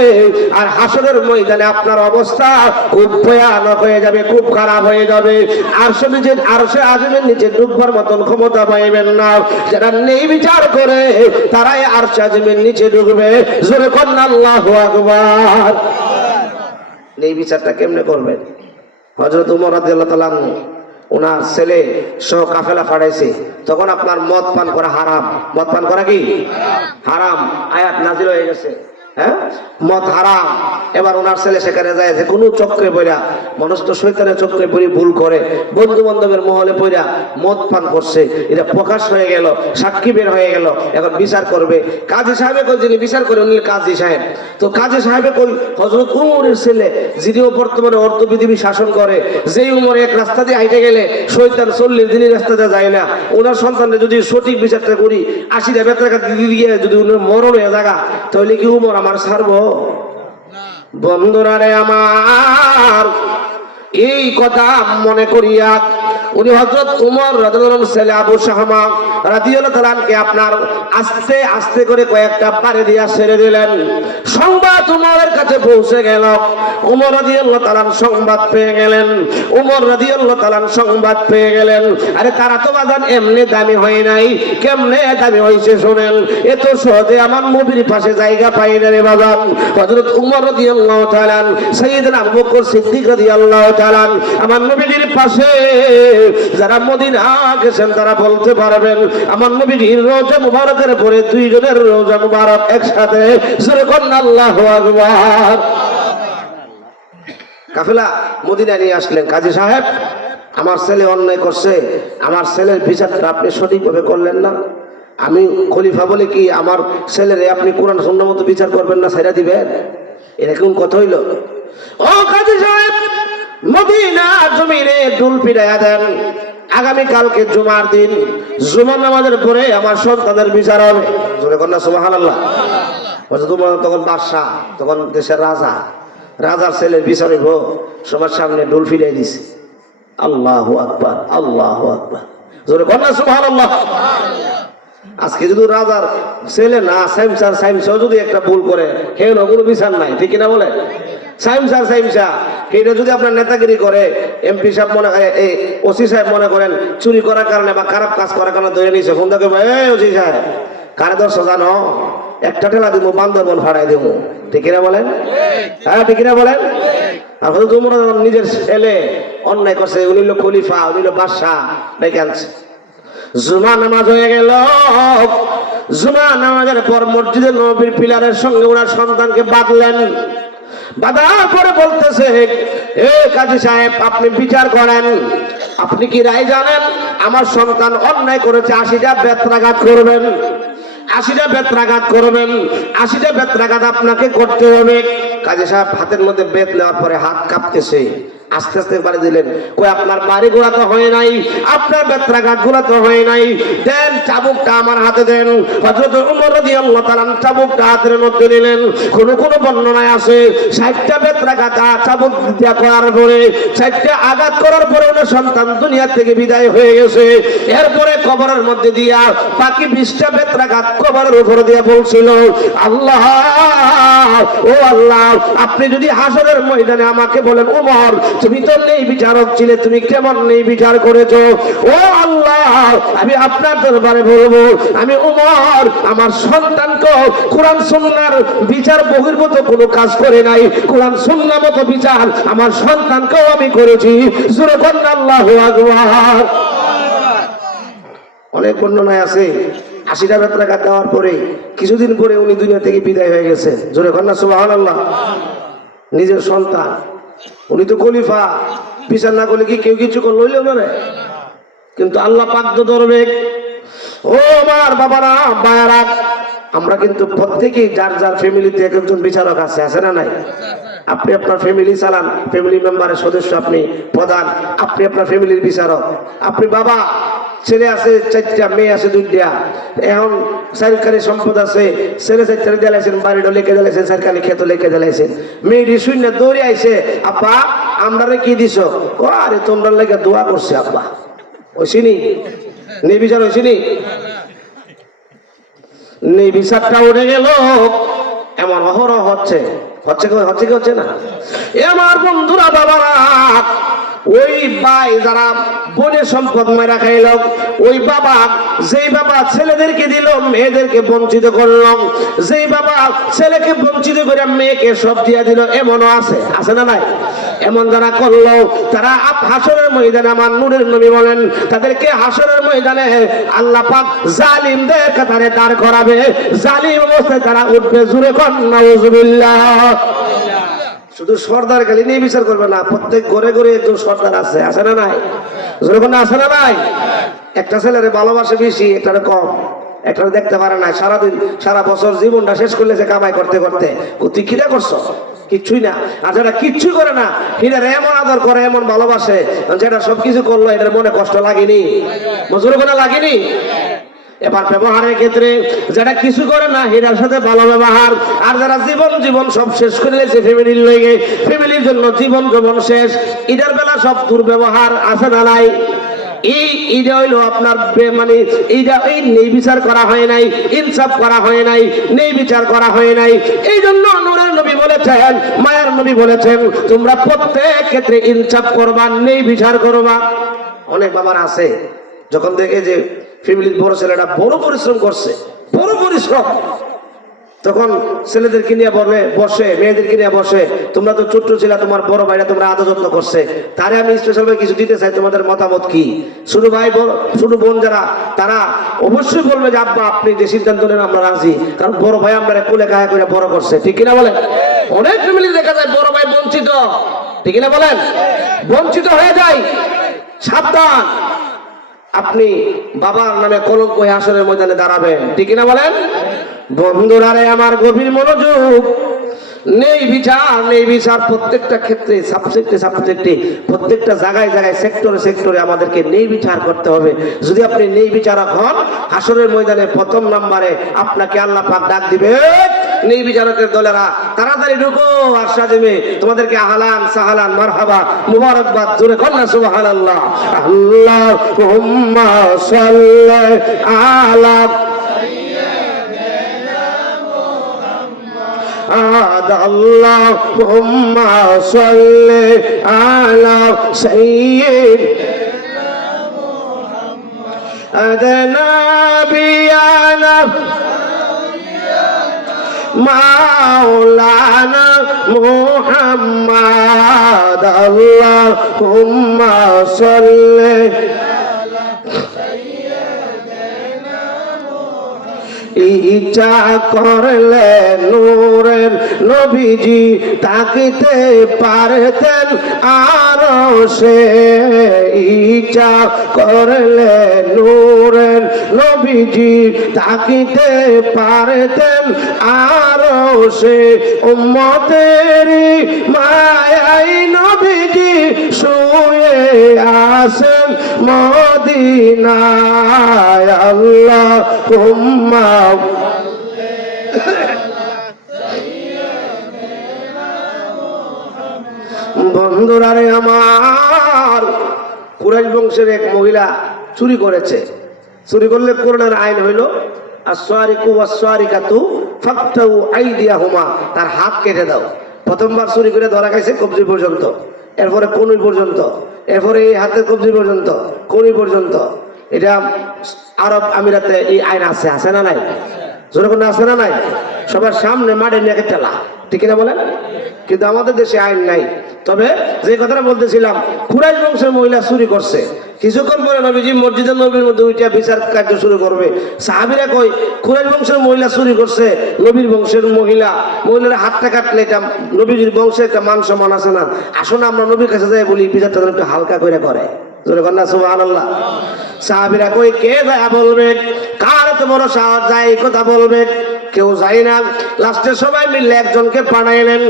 আর হাসরের ময়দানে আপনার অবস্থা খুব ভয়ানক হয়ে যাবে, খুব খারাপ হয়ে যাবে। আরশে আজিমের নিচে ডুববার মতন ক্ষমতা পাইবেন না। যারা নেই বিচার করে তারাই আরশে আজিমের নিচে ডুববে। জোরে করেন আল্লাহু আকবার। নেই বিচারটা কেমনে করবেন? হযরত ওমর রাদিয়াল্লাহু তাআলা ওনার ছেলে সহ কাফেলা পাঠাইছে, তখন আপনার মদ পান করা হারাম। মদ পান করা কি হারাম, আয়াত নাজিল হয়ে গেছে, হ্যাঁ, মদ হারাম। এবার ওনার ছেলে সেখানে যায়, যে কোনো চক্রে পড়া, মানুষ তো শয়তানের চক্রে পড়ে ভুল করে, বন্ধু বান্ধবের মহলে পড়া মদ পান করছে, এটা প্রকাশ হয়ে গেল, সাক্ষী বের হয়ে গেল, এখন বিচার করবে। কাজী সাহেবে কই, যিনি বিচার করে উনি কাজী সাহেব। তো কাজী সাহেবে কই হযরত উমরের ছেলে, যিনিও বর্তমানে অর্ধ পৃথিবী শাসন করে, যেই উমর এক রাস্তা দিয়ে হাইটে গেলে শয়তান 40 দিনই রাস্তাতে যায় না, ওনার সন্তানকে যদি সঠিক বিচারটা করি, 80টা বেতরাকা দিয়ে যদি উনি মরণ হয়ে জায়গা, তাহলে কি উমর আমার ছাড়বো? বন্ধুরা রে আমার, এই কথা মনে করিয়া উনি হযরত উমর রাদিয়াল্লাহু আনহু ছেলে আবু শাহমা রাদিয়াল্লাহু তাআলা কে আপনার আস্তে আস্তে করে কয়েকটা পারে দিয়া ছেড়ে দিলেন। সংবাদ উমরের কাছে পৌঁছে গেল, উমর রাদিয়াল্লাহু তাআলা সংবাদ পেয়ে গেলেন, উমর রাদিয়াল্লাহু তাআলা সংবাদ পেয়ে গেলেন। আরে তারা তো বাজান এমনি দামি হয় নাই, কেমনে দামি হইছে শুনেন। এত সহজে আমার নবীর পাশে জায়গা পাই না রে বাজান। হযরত উমর রাদিয়াল্লাহু তাআলা সাইয়েদনা আবু বকর সিদ্দিক রাদিয়াল্লাহু তাআলা আমার নবীর পাশে যারা মদিনা গেছেন তারা বলতে পারবেন, আমার নবীর রওজা মুবারকের পরে দুইজনের রওজা মুবারক একসাথে। জোরে করেন আল্লাহু আকবার। কাফেলা মদিনা নিয়ে আসলেন। কাজী সাহেব, আমার ছেলে অন্যায় করছে, আমার ছেলের বিচারটা আপনি সঠিকভাবে করলেন না। আমি খলিফা বলে কি আমার ছেলেরে আপনি কোরআন সুন্নাহ মতো বিচার করবেন না, ছেড়ে দিবেন? এরকম কথা হইল? ও কাজী সাহেব, মদিনা জমিনে ডুল পিড়াইয়া দেন। আগামী কালকে জুমার দিন, জুমার নামাজের পরে আমার সন্তানের বিচার হবে। জোরে কন্যা সুবহানাল্লাহ। তখন বাদশাহ, তখন দেশের রাজা, রাজার ছেলের বিচার হইব, সবার সামনে ডুল ফিরাই দিছে। আল্লাহু আকবার, আল্লাহু আকবার। জোরে কন্যা সুবহানাল্লাহ। আজকে যদি রাজার ছেলে না সাইমসার যদি একটা ভুল করে, কেউ না কোনো বিচার নাই, ঠিক কিনা বলে? সাইমসা এটা যদি আপনার নেতাগিরি করে, এমপি সাহেব মনে করে, এই ওসি সাহেব মনে করেন চুরি করার কারণে বা খারাপ কাজ করার কারণে ধরে নিয়েছে, ফোন থেকে ওসি সাহেব কারে দর্শ জানো, একটা ঠেলা দিব, বান্দরবন ফাড়াই দেবো, ঠিক কিনা বলেন? হ্যাঁ ঠিক কিনা বলেন? আর হয়তো তোমরা নিজের ছেলে অন্যায় করছে, উনি হলো খলিফা, উনি হলো বাদশাহ, ডেকে আনছে। জুমা নামাজ হয়ে গেল। জুমা নামাজের পর মসজিদে নববীর পিলারের সঙ্গে ওনার সন্তানকে বাঁধলেন। বাঁধার পরে বলতেছে, এ কাজী সাহেব, আপনি বিচার করেন, আপনি কি রায় জানেন? আমার সন্তান অন্যায় করেছে, 80টা বেত্রাঘাত করবেন, 80টা বেত্রাঘাত করবেন, 80টা বেত্রাঘাত আপনাকে করতে হবে। কাজী সাহেব হাতের মধ্যে বেত নেওয়ার পরে হাত কাঁপতেছে, আস্তে আস্তে বাড়ি দিলেন। কই আপনার বাড়ি ঘোরা তো হয় নাই, আপনার বেত্রাঘাত ঘোরা তো হয় নাই, দেন চাবুকটা আমার হাতে দেন। হযরত ওমর রাদিয়াল্লাহু তাআলা চাবুকটা হাতের মধ্যে নিলেন। কোন কোন বর্ণনায় আছে 60টা বেত্রাঘাত চাবুক দিয়া করার পরে 60টা আঘাত করার পরে ওনার সন্তান দুনিয়া থেকে বিদায় হয়ে গেছে। এরপরে কবরের মধ্যে দিয়া বাকি 20টা বেত্রাঘাত কবরের উপরে দিয়া বলছিল, আল্লাহ ও আল্লাহ, আপনি যদি হাসরের ময়দানে আমাকে বলেন ওমর তুমি তো নেই বিচারক ছিলে, তুমি কেমন নেই বিচার করেছো? ও আল্লাহ, আমি আপনার দরবারে বলবো আমি ওমর আমার সন্তানকে কোরআন সুন্নাহর বিচার বহির্ভূত কোনো কাজ করে নাই, কোরআন সুন্নাহ মতো বিচার আমার সন্তানকেও আমি করেছি। জোরে বলেন আল্লাহু আকবার। অনেক বর্ণনায় আছে 80টা বেত্রাঘাত দেওয়ার পরে কিছুদিন পরে উনি দুনিয়া থেকে বিদায় হয়ে গেছেন। জোরে কন্যা সুবহানাল্লাহ। নিজের সন্তান, উনি তো খলিফা, বিচার না করলে কি কেউ কিছু করলে পারে? কিন্তু আল্লাহ পাক তো ধরবে। ও আমার বাবারা ভাইয়ারা, আমরা কিন্তু প্রত্যেকেই যার যার ফ্যামিলিতে এক একজন বিচারক আছে, আছে না নাই? আপনি আপনার ফ্যামিলি চালান, ফ্যামিলি মেম্বারের সদস্য, আপনি প্রধান, আপনি আপনার ফ্যামিলির বিচারক। আপনি বাবা, ছেলে আছে 4টা, মেয়ে আছে 2টা, এখন সরকারি সম্পদ আছে, ছেলে 4টা দিলাইছেন, বাড়িটা লিখে দিলাইছেন, সরকারি ক্ষেত লিখে দিলাইছেন। মেয়েটি শূন্য দৌড়ে আইছে, আব্বা আমরা কি দিছ? ও আরে তোমরা লেগে দোয়া করছে আব্বা। ওই চিনি নেই বিচার, ওই চিনি নেই বিচারটা উঠে গেল। এমন অহরহ হচ্ছে, হচ্ছে কি হচ্ছে না? আমার বন্ধুরা বাবারা, ওই ভাই যারা বনের সম্পদ মেরা খাইল, ওই বাবা যেই বাবা ছেলেদেরকে দিল মেয়েদেরকে বঞ্চিত করল, যেই বাবা ছেলেকে বঞ্চিত করে মেয়েকে সব দিয়া দিল, এমনও আছে, আছে না নাই? এমন যারা করলো তারা হাসরের ময়দানে আমার নূরের নবী বলেন তাদেরকে হাসরের ময়দানে আল্লাহ পাক জালিমদের কাতারে দাঁড় করাবে, জালিম অবস্থায় তারা উঠবে। জোরে কোন নাউজুবিল্লাহ। শুধু সর্দার খালি নিয়ে বিচার করবে না, প্রত্যেক ঘরে ঘরে একজন সর্দার আছে, আছে না নাই? জোরে কোন আছে না নাই? একটা ছেলের ভালোবাসে বেশি, একটা কম, একটা দেখতে পারে না, সারাদিন সারা বছর জীবনটা শেষ করলে যে কামাই করতে করতে। তুই কিরা করছো? কিচ্ছুই না। আর যারা কিচ্ছু করে না, এটার এমন আদর করে, এমন ভালোবাসে, যেটা সবকিছু করলো এটার মনে কষ্ট লাগেনি, মজুর কোনো লাগেনি। এবার ব্যবহারের ক্ষেত্রে যারা কিছু করে না এটার সাথে ভালো ব্যবহার, আর যারা জীবন সব শেষ করে নিয়েছে ফ্যামিলির লইগে, ফ্যামিলির জন্য জীবন শেষ, এটার বেলা সব দুর্ব্যবহার, আছে না নাই? এইটা হইলো আপনার মানে এইটা এই নেই বিচার করা হয় নাই, ইনসাফ করা হয় নাই, নেই বিচার করা হয় নাই। এই জন্য নূরের নবী বলেছেন, মায়ার নবী বলেছেন, তোমরা প্রত্যেক ক্ষেত্রে ইনসাফ করবা, নেই বিচার করবা। অনেক বাবার আছে যখন দেখে যে ফ্যামিলির বড় ছেলেটা বড় পরিশ্রম করছে, বড় পরিশ্রম, তখন ছেলেদেরকে নিয়ে বসে, মেয়েদেরকে নিয়ে বসে, তোমরা তো ছোট্ট ছিল, তোমার বড় ভাইরা তোমরা আদর যত্ন করছে, তারে আমি স্পেশাল ভাবে কিছু দিতে চাই, তোমাদের মতামত কি? ছোট ভাই ছোট বোন যারা, তারা অবশ্যই বলবে যে আব্বা আপনি যে সিদ্ধান্ত নেন আমরা রাজি, কারণ বড় ভাই আমরা কোলে গায়ে করে বড় করছে, ঠিক কিনা বলেন? অনেক ফ্যামিলি দেখা যায় বড় ভাই বঞ্চিত, ঠিক কিনা বলেন? বঞ্চিত হয়ে যায়। সাবধান, আপনি বাবার নামে কলঙ্ক হয়ে হাসরের ময়দানে দাঁড়াবেন, ঠিক কিনা বলেন? বন্ধুরা রে আমার, গভীর মনোযোগ। নেই বিচার প্রত্যেকটা ক্ষেত্রে, সাবজেক্টে প্রত্যেকটা জায়গায় সেক্টরে আমাদেরকে নেই বিচার করতে হবে। যদি আপনি নেই বিচারক হন, হাসরের ময়দানে প্রথম নম্বরে আপনাকে আল্লাহ পাক ডাক দিবে, নেই বিচারকের দলেরা তাড়াতাড়ি ঢুকো, আর সাজেমে তোমাদেরকে আহলান সাহালান মারহাবা মুবারকবাদ। জোরে কন্যা সুবহানাল্লাহ। আল্লাহুম্মা সাল্লি আলা আল্লাহুম্মা সাল্লি আলা সাইয়্যিদিনা মুহাম্মদ নাবিয়ানা মাওলানা মুহাম্মদ। আল্লাহুম্মা সাল্লি ইচ্ছা করলে নূরের নবীজি তাকিতে পারতেন আরশে, ইচ্ছা করলে নূরের নবীজি তাকিতে পারতেন আরশে। উম্মতেরই মায়াই নবীজি আছে মদিনায় আল্লাহুম্মা বন্ধুরা রে আমার, কুরাইশ বংশের এক মহিলা চুরি করেছে। চুরি করলে কোরআনের আইন হইল আসসারিকু ওয়াসসারিকাতু ফাকতাউ আইদিয়াহুমা, তার হাত কেটে দাও। প্রথমবার চুরি করে ধরা খাইছে কবজি পর্যন্ত, এরপরে কনুই পর্যন্ত, এরপরে এই হাতের কবজি পর্যন্ত, কনুই পর্যন্ত। এটা আরব আমিরাতে এই আইন আছে, আছে না নাই? যখন আছে না নাই? সবার সামনে মাঠে নিয়ে টেলা, ঠিক না বলেন? কিন্তু আমাদের দেশে আইন নাই। তবে যে কথাটা বলতেছিলাম, কুরাইশ বংশের মহিলা চুরি করছে। কিছুক্ষণ পরে নবীজি মসজিদের নবীর মধ্যে উঠে বিচার কার্য শুরু করবে। সাহাবীরা কই কুরাইশ বংশের মহিলা চুরি করছে, নবীর বংশের মহিলার হাতটা কাটলে এটা নবীজির বংশের একটা মান সম্মান আছে না? আসো না আমরা নবীর কাছে যাই বলি, বিচারটা একটু হালকা করে করে। সুবহানাল্লাহ। সাহাবীরা কই কে যায় বলবে, কার এত বড় সাহস যায় এই কথা বলবে? কেউ যায় না। লাস্টে সবাই মিলে একজনকে পাঠাইলেন,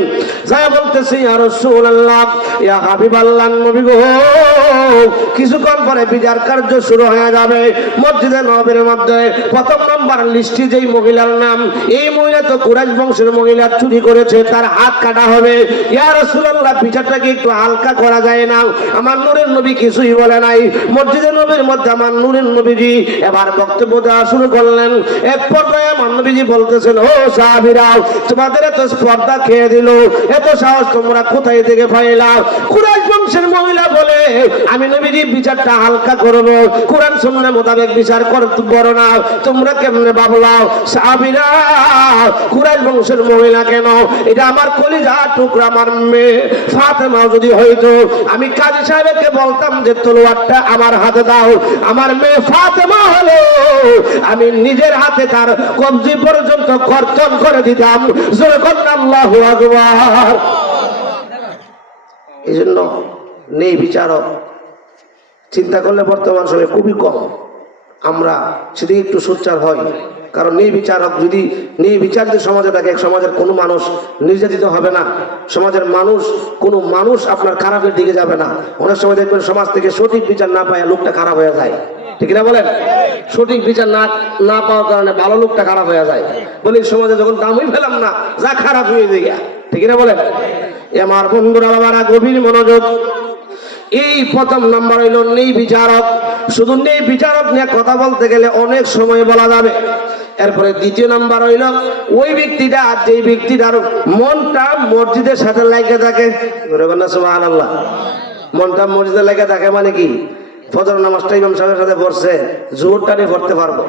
যা বলতেছি ইয়া রাসূলুল্লাহ, ইয়া হাবিবাল্লাহ, নবী গো, কিছুক্ষণ পরে বিচার কার্য শুরু হয়ে যাবে। মসজিদে নববীর মধ্যে প্রথম নম্বর লিস্টে যেই মহিলার নাম, এই মহিলা তো কুরাইশ বংশের মহিলা, চুরি করেছে, তার হাত কাটা হবে। ইয়া রাসূলুল্লাহ, বিচারটাকে একটু হালকা করা যায় না? আমার নূরের নবী কিছুই বলে নাই। মসজিদে নবীর মধ্যে আমার নূরের নবীজি এবার বক্তব্য দেওয়া শুরু করলেন। এক পর্যায়ে আমার নবীজি বলতেছেন, ও সাহাবীরা, তোমাদের এত স্পর্ধা খেয়ে দিল, এত সাহস তোমরা কোথায় থেকে পাইলা? কুরাইশ বংশের মহিলা বলে, আমি নবীজি বিচারটা হালকা করব, কোরআন সুন্নাহ মোতাবেক বিচার করতে পারো না, তোমরা কেমনে ভাবলা? সাহাবীরা, কুরাইশ বংশের মহিলা কেন? এটা আমার কলিজা টুকরা, আমার মেয়ে ফাতেমা যদি হইতো, আমি কাজী সাহেবকে বলতাম যে তলোয়ারটা আমার হাতে দাও। আমার মেয়ে ফাতেমা হলো, আমি নিজের হাতে তার কবজি পর্যন্ত কর্তন করে দিতাম। জোরে বলুন আল্লাহু আকবার। এই জন্য নেই বিচারক, চিন্তা করলে বর্তমান সময়ে খুবই কম। আমরা সেদিকে একটু সোচ্চার হই, কারণ নেই বিচারক যদি নেই বিচার যদি সমাজে থাকে, সমাজের কোনো মানুষ নির্যাতিত হবে না, সমাজের কোনো মানুষ আপনার খারাপের দিকে যাবে না। অনেক সময় দেখবেন সমাজ থেকে সঠিক বিচার না পায় লোকটা খারাপ হয়ে যায়, ঠিক না বলেন? সঠিক বিচার না পাওয়ার কারণে ভালো লোকটা খারাপ হয়ে যায়। বলি সমাজে যখন দামই পেলাম না, যা খারাপ হয়ে যায়, ঠিক না বলেন? আমার বন্ধুরা বাবারা, গভীর মনোযোগ। এই প্রথম নাম্বার হইল নেই বিচারক। শুধু নেই বিচারক নিয়ে কথা বলতে গেলে অনেক সময় বলা যাবে। এরপরে দ্বিতীয় নাম্বার হইল ওই ব্যক্তিটা, যে ব্যক্তিটার মনটা মসজিদের সাথে লাগে থাকে। সুবহানাল্লাহ। মনটা মসজিদে লেগে থাকে মানে কি? ফজর নামাজটা ইমাম সাহেবের সাথে পড়ছে, জোহরটা নিয়ে পড়তে পারবো,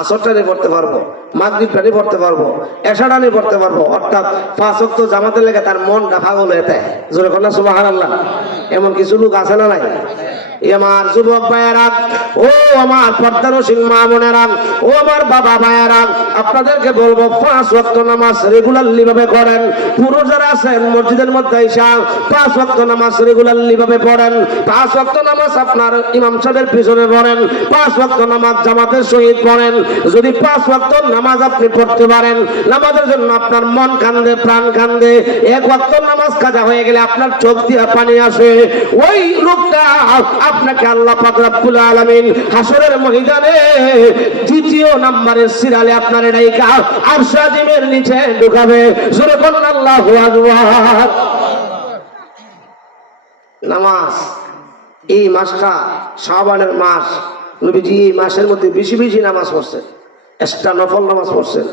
আসরটা নিয়ে পড়তে পারবো, মাগরিবটা নিয়ে পড়তে পারবো, এশাটা নিয়ে পড়তে পারবো, অর্থাৎ 5 ওয়াক্ত জামাতের লেগে তার মনটা পাগল হয়ে যায়। জোরে কন্যা সুবহানাল্লাহ। এমন কিছু লোক আছে না নাই? আমার যুবক ভাইয়েরা, ও আমার পর্দানশীল মা বোনেরা, ও আমার বাবা ভাইয়েরা, আপনাদেরকে বলবো 5 ওয়াক্ত নামাজ রেগুলারলি ভাবে করেন। পুরো যারা আছেন মসজিদের মধ্যে এসে 5 ওয়াক্ত নামাজ রেগুলারলি ভাবে পড়েন। 5 ওয়াক্ত নামাজ আপনার ইমাম সাহেবের পিছনে পড়েন, 5 ওয়াক্ত নামাজ জামাতের সহিত পড়েন। যদি 5 ওয়াক্ত নামাজ আপনি পড়তে পারেন, নামাজের জন্য আপনার মন কান্দে, প্রাণ কান্দে। 1 ওয়াক্ত নামাজ কাজা হয়ে গেলে আপনার চোখ দিয়ে পানি আসে। ওই লোকটা আপনাকে আল্লাহ পাক রব্বুল আলামিন হাসরের ময়দানে 2য় নম্বরের সিরালে আপনার রাইখা আরশ আজিমের নিচে ঢুকাবে। জোরে বলুন আল্লাহু আকবার। নামাজ, এই মাসটা শাবানের মাস, নবীজি এই মাসের মধ্যে বেশি বেশি নামাজ পড়ছেন, এক্সট্রা নফল নামাজ পড়ছেন।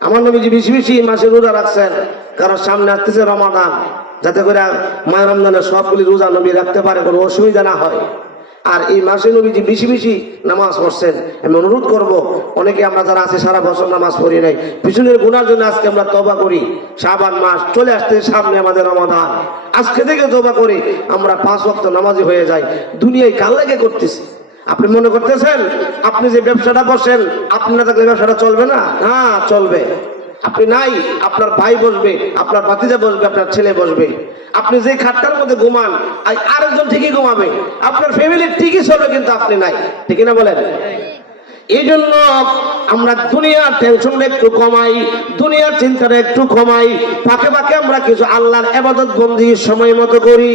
আমার নবীজি বেশি বেশি মাসে রোজা রাখছেন, কারণ সামনে আসতেছে রমাদান, যাতে করে মায়ের রমজানের সবগুলি রোজা নবী রাখতে পারে, কোনো অসুবিধা না হয়। আর এই মাসে নবীজি বেশি বেশি নামাজ পড়ছেন। আমি অনুরোধ করবো, অনেকে আমরা যারা আছে সারা বছর নামাজ পড়ি নাই, পিছনের গুনার জন্য আজকে আমরা তওবা করি। শাবান মাস চলে আসতে সামনে আমাদের রমাদান, আজকে থেকে তওবা করি, আমরা 5 ওয়াক্ত নামাজি হয়ে যাই। দুনিয়ায় কাল লাগে করতেছি। আপনি মনে করতেছেন আপনি যে ব্যবসাটা বসেন, আপনি না থাকলে ব্যবসাটা চলবে না? না, চলবে। আপনি নাই, আপনার ভাই বসবে, আপনার ভাতিজা বসবে, আপনার ছেলে বসবে। আপনি যে খাটটার মধ্যে ঘুমান, আরেকজন ঠিকই ঘুমাবে, আপনার ফ্যামিলি ঠিকই চলবে, কিন্তু আপনি নাই, ঠিক না বলেন? এই জন্য আমরা দুনিয়ার টেনশনটা একটু কমাই, দুনিয়ার চিন্তাটা একটু কমাই, ফাঁকে ফাঁকে আমরা কিছু আল্লাহর ইবাদত বন্দেগী সময় মতো করি।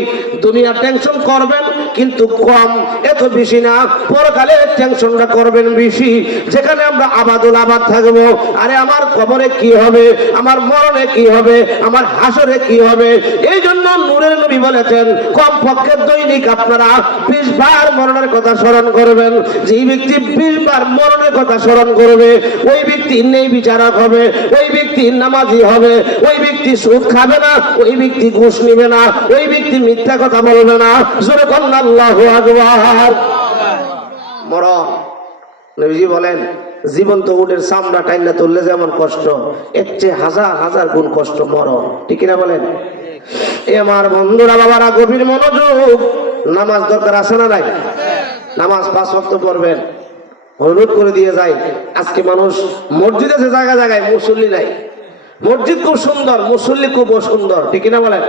দুনিয়ার টেনশন করবেন, কিন্তু কম, এত বেশি না। পরকালে টেনশনটা করবেন বেশি, যেখানে আমরা আবাদুল আবাদ থাকবো। আরে আমার কবরে কি হবে, আমার মরণে কি হবে, আমার হাসরে কি হবে। এই জন্য নূরের নবী বলেছেন কমপক্ষে দৈনিক আপনারা 20 বার মরণের কথা স্মরণ করবেন। যেই ব্যক্তি 20 বার মরণের কথা স্মরণ করবে, ওই ব্যক্তি নেই বিচারক হবে, ওই ব্যক্তি নামাজি হবে, ওই ব্যক্তি সুদ খাবে না, ওই ব্যক্তি ঘুষ নিবে না, ওই ব্যক্তি মিথ্যা কথা বলবে না। জোরে বলুন আল্লাহু আকবার। মরণ, নবীজি বলেন জীবন্ত উটের চামড়া টাইনা তুললে যেমন কষ্ট, এর চেয়ে হাজার হাজার গুণ কষ্ট মরণ। ঠিক কিনা বলেন? এ আমার বন্ধুরা, বাবারা, গভীর মনোযোগ। নামাজ দরকার আছে না নাই? নামাজ 5 ওয়াক্ত পড়বেন। অনুরোধ করে দিয়ে যাই, আজকে মানুষ মসজিদ আছে জায়গায় জায়গায়, মুসল্লি নাই। মসজিদ খুব সুন্দর, মুসল্লি খুব অসুন্দর। ঠিক কিনা বলেন?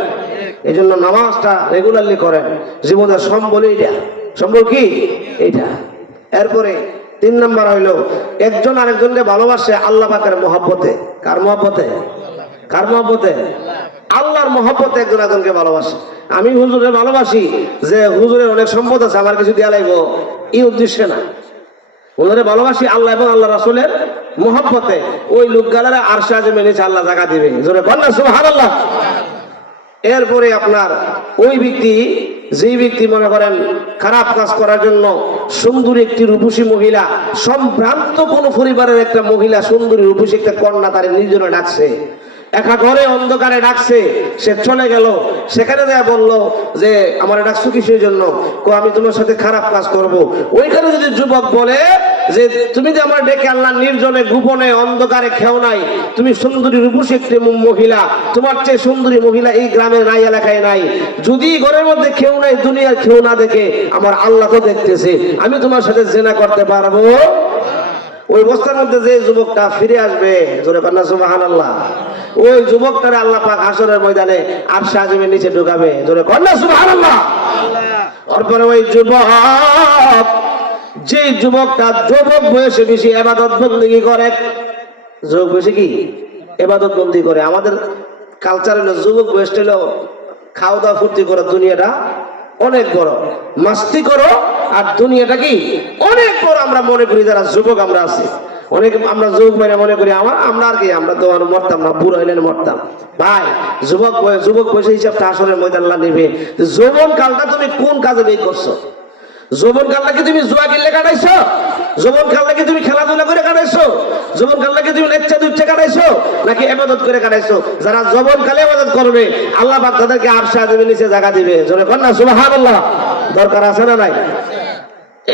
এই জন্য নামাজটা রেগুলারলি করেন। জীবনের সম্বল এইটা। সম্বল কি? এইটা। এরপরে 3 নাম্বার হইল একজন আরেকজনকে ভালোবাসে আল্লাহ পাকের মহব্বতে। কার মহব্বতে? কার মহব্বতে? আল্লাহর মহব্বতে একজন আরেকজনকে ভালোবাসে। আমি হুজুরে ভালোবাসি যে হুজুরের অনেক সম্পদ আছে, আমার কিছু দিয়া লাগবো, এই উদ্দেশ্যে না। হুজুরে ভালোবাসি আল্লাহ এবং আল্লাহ রাসূলের মহব্বতে। ওই লোকগুলারে আরশে আযমে নিচে আল্লাহ জায়গা দিবে। জোরে বলেন না সুবহানাল্লাহ। এরপরে আপনার ওই ব্যক্তি, যেই ব্যক্তি মনে করেন খারাপ কাজ করার জন্য সুন্দরী একটি রূপসী মহিলা, সম্ভ্রান্ত কোন পরিবারের একটা মহিলা, সুন্দরী রূপসী একটা কন্যা তার নির্জনে ডাকছে, একা ঘরে অন্ধকারে ডাকছে, সে চলে গেল, সেখানে যায় বলল যে আমার ডাকছো কিসের জন্য? আমি তোমার সাথে খারাপ কাজ করব। ওইখানে যদি যুবক বলে যে তুমি যে আমার ডেকে আল্লাহ নির্জনে গোপনে অন্ধকারে খেও নাই, তুমি সুন্দরী রূপসী একটি মহিলা, তোমার চেয়ে সুন্দরী মহিলা এই গ্রামে নাই, এলাকায় নাই। যদি ঘরের মধ্যে খেও নাই, দুনিয়ার খেও না দেখে আমার আল্লাহ তো দেখতেছে, আমি তোমার সাথে জেনা করতে পারবো? ওই অবস্থার মধ্যে যে যুবকটা ফিরে আসবে, জোরে বলেন না সুবহানাল্লাহ, ওই যুবকটারে আল্লাহ পাক হাসরের ময়দানে আরশে আযমের নিচে ঢুকাবে। জোরে বলেন না সুবহানাল্লাহ। তারপরে ওই যুবক, যে যুবকটা যুবক বয়সে বেশি ইবাদত বندگی করে, যুবক বয়সে কি ইবাদত বندگی করে। আমাদের কালচার হলো যুবক বয়সটা হলো খাওয়া দাওয়া ফুর্তি করো, দুনিয়াটা অনেক বড়, মাস্তি করো, আর দুনিয়াটা কি অনেক বড় আমরা মনে করি। যারা যুবক আমরা আছি, অনেক আমরা যুবক ভাইরা মনে করি আমরা আর কি, আমরা তো মরতাম না, বুড়ো হইলে মরতাম। ভাই, যুবক বয়সে হিসাবটা আসলে ময়দান আল্লাহ নেবে। যৌবন কালটা তুমি কোন কাজে ব্যয় করছো? যৌবন কালটা কি তুমি জুয়া খেললে কাটাইছো? যৌবন কালটা কি তুমি খেলাধুলা করে কাটাইছো? যৌবন কালটা কি তুমি নেচা দুচ্চা কাটাইছো, নাকি ইবাদত করে কাটাইছো? যারা যৌবন কালে ইবাদত করবে আল্লাহ পাক তাদেরকে আরশে আযমের নিচে জায়গা দিবে। জোরে বলেন না সুবহানাল্লাহ। দরকার আছে না নাই?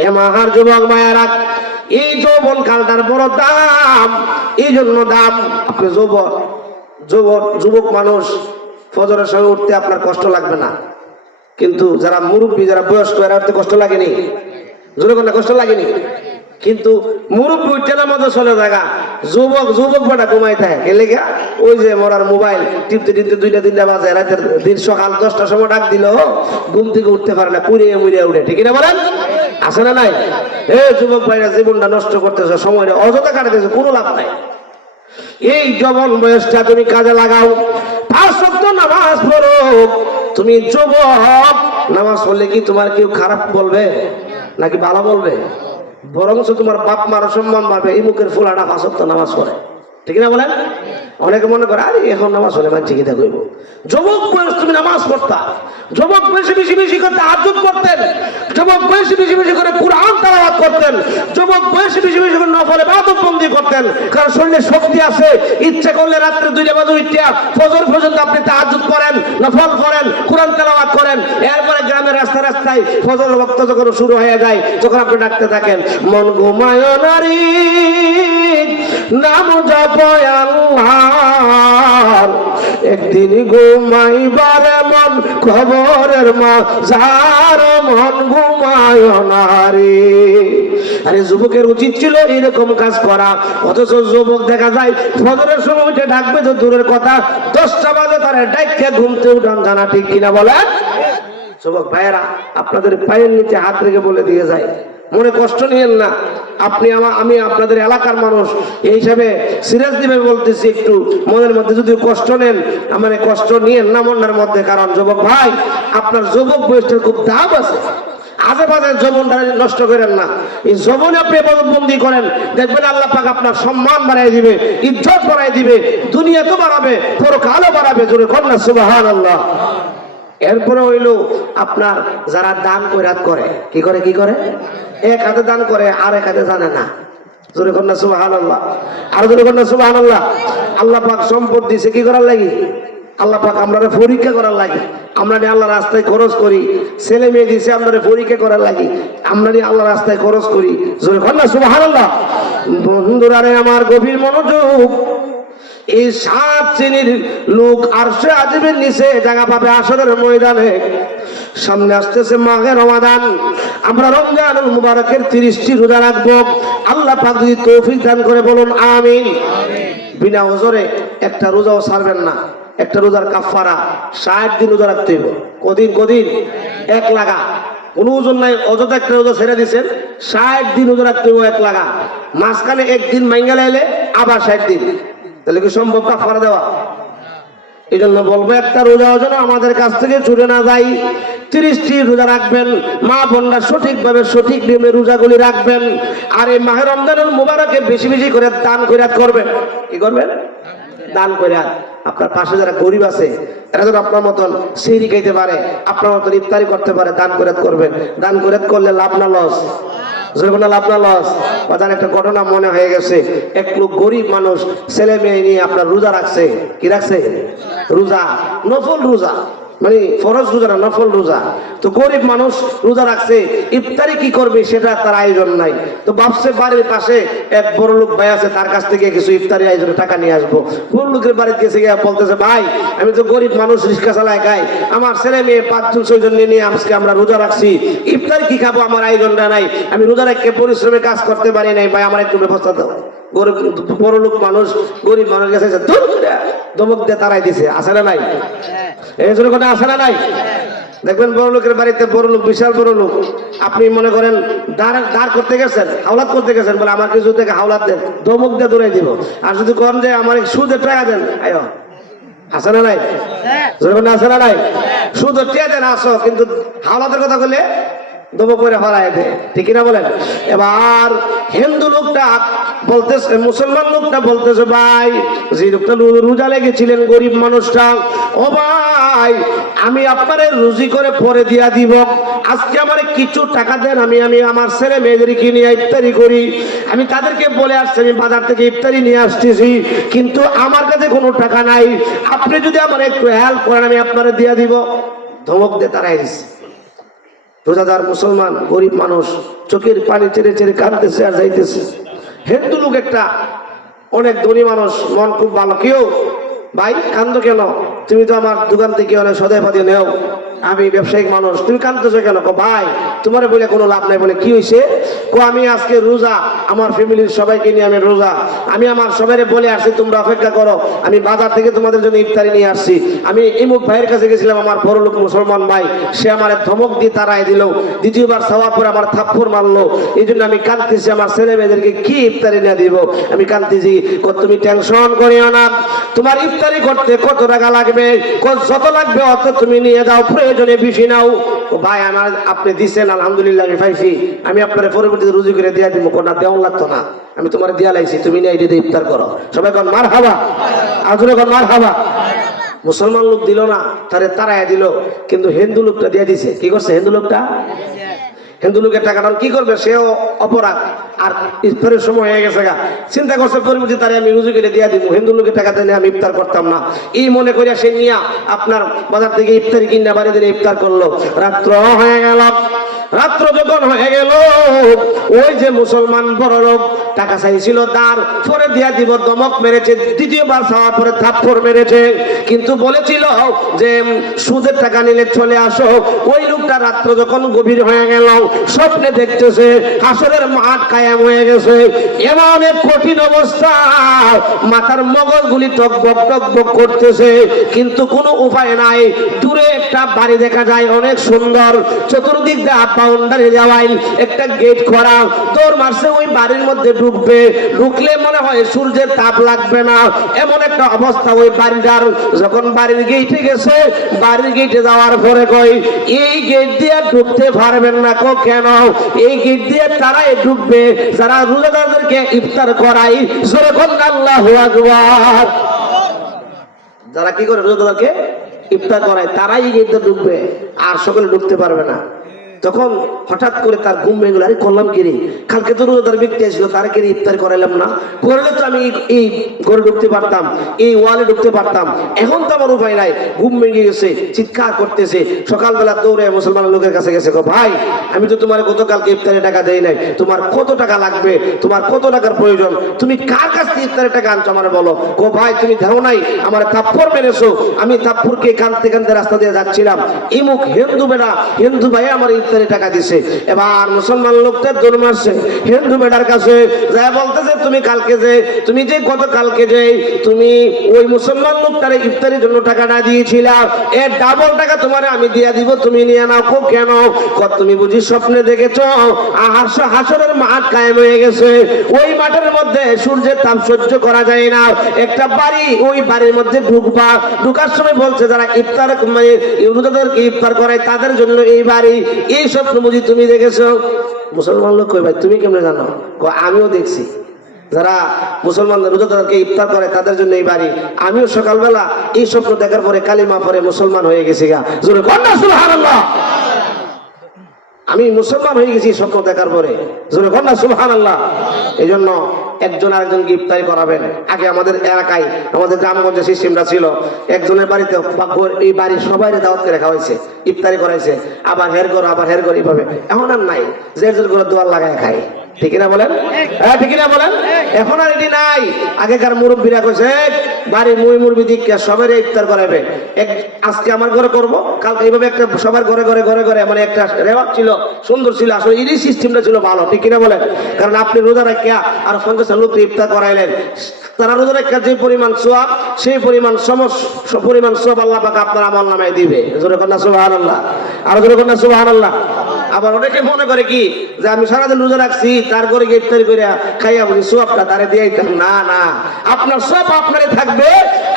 এ মাহার যুবক মায়েরা, এই যৌবন কালটার বড় দাম। এই জন্য দাম, আপনি যুবক মানুষ ফজরের সময় উঠতে আপনার কষ্ট লাগবে না, কিন্তু যারা মুরব্বী, যারা বয়স্ক, এরা উঠতে কষ্ট লাগেনি? জোরে বলেন, কষ্ট লাগেনি? কিন্তু মুরব্বী উঠতে মতো চলে জায়গা, যুবক বেটা ঘুমাই থাকে। এলে গা ওই যে মরার মোবাইল টিপতে টিপতে 2টা-3টা বাজে, রাতের দিন সকাল 10টার সময় ডাক দিল, ঘুম থেকে উঠতে পারে না, পুড়িয়ে মুড়িয়ে উঠে। ঠিক না বলেন? আছে না নাই? যুবক ভাইরা জীবনটা নষ্ট করতেছে, সময়টা অযথা কাটাতেছে, কোনো লাভ নাই। এই যৌবন বয়সটা তুমি কাজে লাগাও, 5 ওয়াক্ত নামাজ পড়ো। তুমি যুবক, নামাজ পড়লে কি তোমার কেউ খারাপ বলবে নাকি ভালো বলবে? বরঞ্চ তোমার বাপ মার সম্মান বাড়বে। এই মুখের ফুলাটা 5 ওয়াক্ত নামাজ পড়ে। ঠিক না বলেন? অনেকে মনে করে আরে এখন নামাজ হলে মানে ঠিকই থাকবো। যুবক বয়স তুমি নামাজ পড়তা, যুবক বয়সে বেশি বেশি করে তাহাজ্জুদ করতেন, যুবক বয়সে বেশি বেশি করে কুরআন তেলাওয়াত করতেন, যুবক বয়সে বেশি বেশি করে নফল ইবাদত বন্দি করতেন। কারণ শরীরে শক্তি আছে, ইচ্ছে করলে রাত্রে 2টা বাজে উঠা ফজর পর্যন্ত আপনি তাহাজ্জুদ করেন, নফল করেন, কুরআন তেলাওয়াত করেন। এরপরে গ্রামের রাস্তায় রাস্তায় ফজরের ওয়াক্ত যখন শুরু হয়ে যায়, তখন আপনি ডাকতে থাকেন, মন ঘুমায় নারী নাম জপয় আল্লাহর, একদিন ঘুমাইবারে মন খবরের মা, যার মন ঘুমায় নারী। আরে যুবকের উচিত ছিল এরকম কাজ করা, অথচ যুবক দেখা যায় ফজরের সময় উঠে ডাকবে তো দূরের কথা, 10টা বাজে তারা ডাইকে ঘুমতে উঠান জানা। ঠিক কিনা বলেন? যুবক ভাইয়েরা, আপনাদের পায়ের নিচে হাত রেখে বলে দিয়ে যায়, মনে কষ্ট নিয়েন না। আমি আপনাদের এলাকার মানুষ, এই হিসাবে সিরিয়াসলি ভাবে বলতেছি, একটু মনের মধ্যে যদি কষ্ট নেন, কষ্ট নিয়েন না মনের মধ্যে। কারণ যুবক ভাই, আপনার যুবক বয়সটার খুব দাম আছে। আজে বাজে যৌবনটা নষ্ট করেন না। এই যৌবনে আপনি ইবাদতবন্দি করেন, দেখবেন আল্লাহ পাক আপনার সম্মান বাড়াই দিবে, ইজ্জত বাড়াই দিবে, দুনিয়া তো বাড়াবে, পরকালও বাড়াবে। জোরে কর না সুবহানাল্লাহ। এরপরে হইল আপনার যারা দান খয়রাত করে, কি করে কি করে? এক হাতে দান করে আর এক হাতে জানে না। জোরে কর না সুবহানাল্লাহ। আর জোরে কর না সুবহানাল্লাহ। আল্লাহ পাক সম্পদ দিয়েছে কি করার লাগি? আল্লাহ পাক আমরা পরীক্ষা করার লাগি। আমরা আল্লাহ রাস্তায় খরচ করি, ছেলে মেয়ে দিয়েছে আমরা পরীক্ষা করার লাগি, আমরা আল্লাহ রাস্তায় খরচ করি। জোরে কর না সুবহানাল্লাহ। বন্ধুরা রে আমার গভীর মনোযোগ, এই 7 শ্রেণীর লোক আরশে আজিমের নিচে জায়গা পাবে হাশরের ময়দানে। সামনে আসতেছে মাহে রমাদান, আমরা রমজানুল মুবারকের 30টি রোজা রাখবো। আল্লাহ পাক যদি তৌফিক দান করে বলুন আমিন। বিনা ওজরে একটা রোজাও ছাড়বেন না। একটা রোজার কাফারা 60 দিন রোজা রাখতে হইব। কদিন কদিন? 1 লাগা। কোনো ওজন নাই, অযথা একটা রোজা ছেড়ে দিচ্ছেন। 60 দিন রোজা রাখতে হইব 1 লাগা। মাঝখানে একদিন মাইঙ্গা লাইলে আবার 60 দিন, তাহলে কি সম্ভব কাফারা দেওয়া? এই জন্য বলবো একটা রোজাও যেন আমাদের কাছ থেকে ছুটে না যায়। 30টি রোজা রাখবেন, মা বোনরা সঠিকভাবে সঠিক নিয়মে রোজাগুলি রাখবেন। আর এই মাহে রমজানুল মুবারকে বেশি বেশি করে দান খয়রাত করবেন। কি করবেন? দান খয়রাত। আপনার পাশে যারা গরিব আছে এরা যেন আপনার মতন সিহরি খাইতে পারে, আপনার মতন ইফতারি করতে পারে, দান খয়রাত করবেন। দান খয়রাত করলে লাভ না লস? লাভ না লস? বাজার একটা ঘটনা মনে হয়ে গেছে। এক লোক গরিব মানুষ ছেলে মেয়ে নিয়ে আপনার রোজা রাখছে। কি রাখছে? রোজা, নফল রোজা, মানে ফরজ রোজা না, নফল রোজা। তো গরিব মানুষ রোজা রাখছে, ইফতারি কি করবে সেটা তার আয়োজন নাই। তো ভাবছে বাড়ির পাশে এক বড় লোক ভাই আছে, তার কাছ থেকে কিছু ইফতারি আয়োজনে টাকা নিয়ে আসবো। বড় লোকের বাড়িতে গেছে গিয়ে বলতেছে, ভাই আমি তো গরিব মানুষ, রিক্সা চালায় খাই, আমার ছেলে মেয়ে 5-6 জন নিয়ে আজকে আমরা রোজা রাখছি, ইফতারি কি খাবো, আমার আয়োজনটা নাই, আমি রোজা রেখে পরিশ্রমে কাজ করতে পারি নাই, ভাই আমার একটু ব্যবস্থা দাও। গরিব বড় লোক মানুষ গরিব মানুষ গেছে, ধমক দিয়ে তারাই দিছে। আছে না নাই? এই জন্য কথা আছে না নাই? দেখবেন বড় লোকের বাড়িতে বড় লোক, বিশাল বড় লোক, আপনি মনে করেন দাঁড় করতে গেছেন, হাওলাত করতে গেছেন, বলে আমার কিছু থেকে হাওলাত দেন, ধমক দিয়ে দৌড়াই দিব। আর যদি করেন যে আমার সুদের টাকা দেন, আয়ো, আছে না নাই? আছে না নাই? সুদের টাকা দেন, আসো, কিন্তু হাওলাতের কথা বলে ধমক করে ফেলায় দেয়। ঠিক না বলেন? এবার হিন্দু লোকটা বলতেছে, মুসলমান লোকটা বলতেছে, ভাই যে লোকটা রোজা লেগেছিলেন গরিব মানুষটা, ও ভাই আমি আপনারে রুজি করে পরে দিয়া দিব, আজকে আমার কিছু টাকা দেন, আমি আমার ছেলে মেয়েদেরকে নিয়ে ইফতারি করি। আমি তাদেরকে বলে আসছি আমি বাজার থেকে ইফতারি নিয়ে আসতেছি, কিন্তু আমার কাছে কোনো টাকা নাই, আপনি যদি আমার একটু হেল্প করেন আমি আপনারে দিয়া দিব। ধমক দিয়ে তারাই দিচ্ছে। রোজাদার মুসলমান গরিব মানুষ চোখের পানি চেড়ে চেড়ে কাঁদতেছে আর যাইতেছে। হিন্দু লোক একটা অনেক ধনী মানুষ, মন খুব ভালো, কেউ ভাই কান্দো কেন, তুমি তো আমার দোকান থেকে অনেক সদাই পাতি নেও, আমি ব্যবসায়িক মানুষ, তুমি কাঁদতেছো কেন? ভাই তোমার বলে কোনো লাভ নাই। বলে কি হয়েছে? আমি আজকে রোজা, আমার ফ্যামিলির সবাইকে নিয়ে আমি রোজা, আমি আমার সবাই বলে আসছি তোমরা অপেক্ষা করো, আমি বাজার থেকে তোমাদের জন্য ইফতারি নিয়ে আসছি। আমি ইমুক ভাইয়ের কাছে গেছিলাম, আমার বড় লোক মুসলমান ভাই, সে আমার ধমক দিয়ে তারাই দিল, দ্বিতীয়বার সওয়ার পরে আমার থাপ্পড় মারলো। এই জন্য আমি কাঁদতেছি, আমার ছেলে মেয়েদেরকে কি ইফতারি নিয়ে দিব, আমি কাঁদতেছি। তুমি টেনশন করিও না, তোমার ইফতারি করতে কত টাকা লাগবে, যত লাগবে অত তুমি নিয়ে যাও, প্রয়োজনে বেশি নাও। ভাই আমার আপনি দিচ্ছেন, আলহামদুলিল্লাহ আমি পাইছি, আমি আপনার পরবর্তীতে রুজি করে দিয়া দিব। কোনা দেওয়া লাগতো না, আমি তোমার দিয়া লাইছি, তুমি নিয়ে এটি ইফতার করো। সবাই কোন মার খাবা, আজরে কোন মার খাবা। মুসলমান লোক দিল না, তারাই দিল, কিন্তু হিন্দু লোকটা দিয়ে দিছে। কি করছে হিন্দু লোকটা? হিন্দু লোকের টাকাটা কি করবে, সেও অপরাধ। আর ইফতারের সময় হয়ে গেছে, চিন্তা করছে পরিবর্তে তারে আমি রুজি করে দিয়ে দিব, হিন্দু লোকের টাকা দিলে আমি ইফতার করতাম না। এই মনে করিয়া সে নিয়ে আপনার বাজার থেকে ইফতারি কিনা বাড়ি দিলে ইফতার করলো। রাত্র হয়ে গেল, রাত্র যখন হয়ে গেল, ওই যে মুসলমান বড় লোক টাকা চাইছিল তার পরে দিয়া দিব, দমক মেরেছে, দ্বিতীয়বার চাওয়ার পরে থাপ্পড় মেরেছে। কিন্তু বলেছিল যে সুদের টাকা নিলে চলে আসো। ওই লোকটা রাত্র যখন গভীর হয়ে গেল, স্বপ্নে দেখতেছে হাসরের মাঠ কায়েম হয়ে গেছে, এমন এক কঠিন অবস্থা, মাথার মগজগুলি টকবক টকবক করতেছে, কিন্তু কোনো উপায় নাই। দূরে একটা বাড়ি দেখা যায়, অনেক সুন্দর, চতুর্দিক দিয়ে বাউন্ডারি দেওয়াইল, একটা গেট করা, দৌড় মারছে ওই বাড়ির মধ্যে ঢুকবে, ঢুকলে মনে হয় সূর্যের তাপ লাগবে না, এমন একটা অবস্থা ওই বাড়িটার। যখন বাড়ির গেটে গেছে, বাড়ির গেটে যাওয়ার পরে কই এই গেট দিয়ে ঢুকতে পারবেন না। কেন? এই গেট দিয়ে তারাই ঢুকবে যারা রোজাদারদেরকে ইফতার করাই। জোরে বলুন আল্লাহু আকবার। যারা কি করে রোজাদারকে ইফতার করায় তারাই গেট দিয়ে ঢুকবে, আর সকলে ঢুকতে পারবে না। তখন হঠাৎ করে তার ঘুম ভেঙে গেল, আরে করলাম কি রে, কালকে তো রোজাদার ব্যক্তি আসলো, তারা কি ইফতার করাইলাম না, করলে তো আমি এই ঘরে ঢুকতে পারতাম, এই ওয়ালে ঢুকতে পারতাম, এখন তো আমার উপায় নাই। ঘুম ভেঙে গেছে, চিৎকার করতেছে। সকালবেলা দৌড়ে মুসলমান লোকের কাছে গেছে, ভাই আমি তো তোমার গতকালকে ইফতারের টাকা দেই নাই, তোমার কত টাকা লাগবে, তোমার কত টাকার প্রয়োজন, তুমি কার কাছ থেকে ইফতারের টাকা আনছো আমার বলো। ভাই তুমি ধারো নাই, আমার থাপ্পড় মেরেছো, আমি থাপ্পড়কে কানতে কানতে রাস্তা দিয়ে যাচ্ছিলাম, ইমুক হিন্দু বেড়া, হিন্দু ভাই আমার টাকা দিছে। এবার মুসলমান লোকটা দৌড় মারছে হিন্দু বেটার কাছে, যা বলতেছে তুমি কালকে যে তুমি যে গতকালকে যে তুমি ওই মুসলমান লোকটারে ইফতারির জন্য টাকাটা দিয়েছিলা, এর ডাবল টাকা তোমার আমি দিয়া দিব, তুমি নিয়ে নাও। কেন? তুমি বুঝি স্বপ্নে দেখেছো হাসরের মাঠ কায়েম হয়ে গেছে, ওই মাঠের মধ্যে সূর্যের তাপ সহ্য করা যায় না, একটা বাড়ি, ওই বাড়ির মধ্যে ঢুকবা, ঢুকার সময় বলছে যারা ইফতার মানে রোজাদারকে ইফতার করায় তাদের জন্য এই বাড়ি। এই স্বপ্ন বুঝি তুমি দেখেছো? মুসলমান লোক কই ভাই তুমি কেমনে জানো? আমিও দেখছি, যারা মুসলমানদের রোজাদারকে ইফতার করে তাদের জন্য এই বাড়ি। আমিও সকালবেলা এই স্বপ্ন দেখার পরে কালিমা পরে মুসলমান হয়ে গেছি গা। জোরে কন্যা সুবহানাল্লাহ। আমি মুসলমান হয়ে গেছি স্বপ্ন দেখার পরে। জোরে কন্যা সুবহানাল্লাহ। এই জন্য একজন আরেকজনকে ইফতারি করাবেন। আগে আমাদের এলাকায় আমাদের গ্রামগঞ্জে সিস্টেমটা ছিল, একজনের বাড়িতে এই বাড়ির সবাই দাওয়াত করে রাখা হয়েছে, ইফতারি করাইছে, আবার হের ঘর আবার হের ঘর এইভাবে। এখন আর নাই, যে ঘরে দোয়ার লাগায় খায়। ঠিক না বলেন? হ্যাঁ ঠিক না বলেন? এখন আর এটি নাই। আগেকার মুরব্বীরা কইছে বাড়ির মুরব্বী দিকে সবাই ইফতার করাবে, আজকে আমার ঘরে করবো, কালকে এইভাবে একটা সবার ঘরে ঘরে ঘরে ঘরে মানে একটা রেওয়াজ ছিল, সুন্দর ছিল। আসলে এই সিস্টেমটা ছিল ভালো। ঠিক কিনা বলেন? কারণ আপনি রোজা রাখিয়া আর 50 লোক ইফতার করাইলেন, তারা রোজা রাখিয়া যে পরিমাণ সোয়াব, সেই পরিমাণ পরিমাণ সোয়াব আল্লাহ পাক আপনার আমল নামায় দিবে। জোরে কন্যা সুবহানাল্লাহ। আর জোরে কন্যা সুবহানাল্লাহ। আবার অনেকে মনে করে কি যে আমি সারাদিন রোজা রাখছি, তার ঘরে ইফতারি করে খাইয়া বুঝি সোয়াবটা তারে দিয়ে দিতাম। না না, আপনার সব আপনারই থাকবে,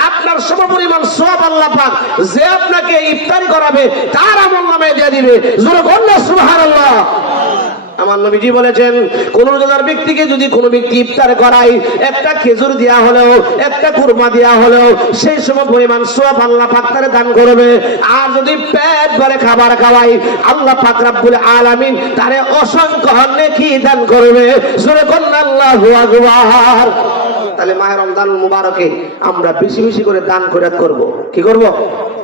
আপনার সম পরিমাণ সব আল্লাহ পাক যে আপনাকে ইফতারি করাবে তার আমল নামায় দিয়ে দিবে। জোরে কন্যা সুবহানাল্লাহ। আমার নবীজি বলেছেন, কোন রোজাদার ব্যক্তিকে যদি কোনো ব্যক্তি ইফতার করায়, একটা খেজুর দেয়া হলেও, একটা কুরমা দেয়া হলেও, সেই সময় পরিমাণ সওয়াব আল্লাহ পাক তারে দান করবে। আর যদি পেট ভরে খাবার খাওয়াই, আল্লাহ পাক রব্বুল আলামিন তারে অসংখ্য নেকি দান করবে। জোরে বলুন আল্লাহু আকবার। তাহলে মাহে রমজান মুবারকে আমরা বেশি বেশি করে দান খয়রাত করব। কি করব?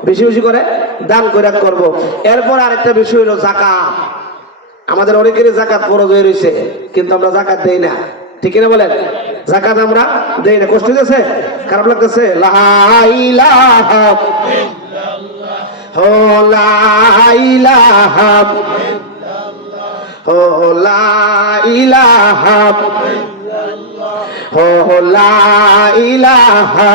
বেশি বেশি করে দান খয়রাত করব। এরপর আরেকটা বিষয় হলো যাকাত। আমাদের অনেকেরই যাকাত ফরজ হয়ে রয়েছে, কিন্তু আমরা যাকাত দেই না। ঠিক না বলেন? যাকাত আমরা দেই না। কষ্ট হইতেছে? খারাপ লাগতেছে? লা ইলাহা ইল্লাল্লাহ, ও লা ইলাহা ইল্লাল্লাহ, ও লা ইলাহা ইল্লাল্লাহ, ও লা ইলাহা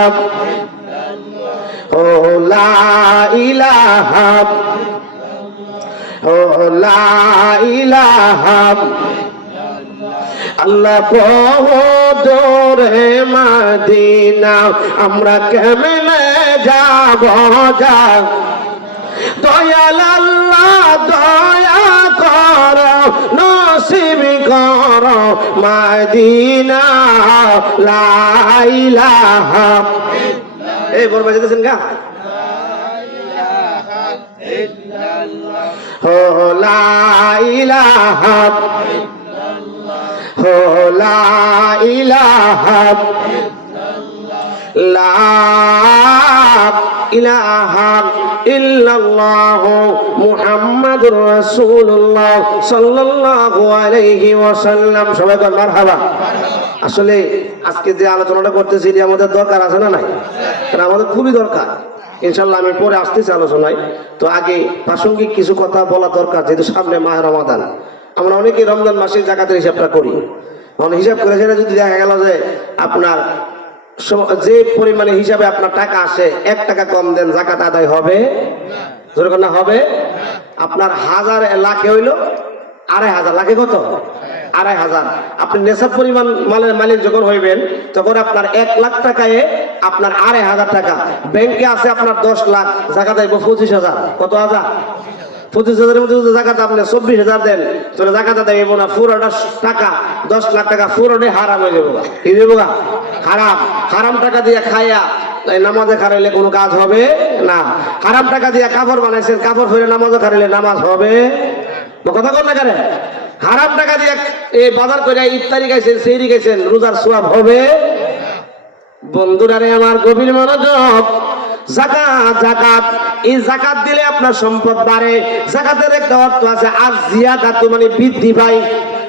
ইল্লাল্লাহ, ও লা ইলাহা আল্লাহ বদরে মদিনা আমরা কেমনে যাব যাব, দয়াল আল্লাহ দয়া করো, নসিব করো মদিনা লা ইলাহা। এই বলবা যেতেছেন গা, ও লা ইলাহা ইল্লাল্লাহ, ও লা ইলাহা ইল্লাল্লাহ, লা ইলাহা ইল্লাল্লাহ মুহাম্মাদুর রাসূলুল্লাহ সাল্লাল্লাহু আলাইহি ওয়াসাল্লাম। সবাই বল মারহাবা। আসলে আজকে যে আলোচনাটা করতেছি এটা আমাদের দরকার আছে না নাই? কারণ আমাদের খুবই দরকার। ইনশাল্লাহ আমি পরে আসতেছি আলোচনায়। তো আগে প্রাসঙ্গিক কিছু কথা বলা দরকার, যেহেতু সামনে মাহে রমাদান। আমরা অনেকেই রমজান মাসের জাকাতের হিসাবটা করি। হিসাব করে সেটা যদি দেখা গেল যে আপনার যে পরিমাণে হিসাবে আপনার টাকা আসে, 1 টাকা কম দেন, জাকাত আদায় হবে? জোরে না হবে? আপনার 1000 লাখে হইল 2500, লাখে কত? 2500। আপনি নেশাব পরিমাণ মালের মালিক যখন হইবেন, তখন আপনার 1 লাখ টাকায় আপনার 2500 টাকা। ব্যাংকে আছে আপনার 10 লাখ, জাকাত আইব 25,000। কত হাজার? 25,000-এর মধ্যে যদি জাকাত আপনি 24,000 দেন তাহলে জাকাত দেব না, পুরোটা টাকা 10 লাখ টাকা পুরোটাই হারাম হয়ে যাবো। কি দেবো? হারাম। হারাম টাকা দিয়ে খাইয়া নামাজে খারাইলে কোনো কাজ হবে না। হারাম টাকা দিয়ে কাপড় বানাইছেন, কাপড় পরে নামাজে খারাইলে নামাজ হবে কথা কর না কেন? হারাম টাকা দিয়ে এই বাজার করে ইফতারি খাইছেন, সেহরি খাইছেন, রোজার সওয়াব হবে? বন্ধুরা রে আমার, গভীর মনোযোগ। যাকাত, যাকাত, এই যাকাত দিলে আপনার সম্পদ বাড়ে। যাকাতের একটা অর্থ আছে আর জিয়াদাত, মানে বৃদ্ধি পায়।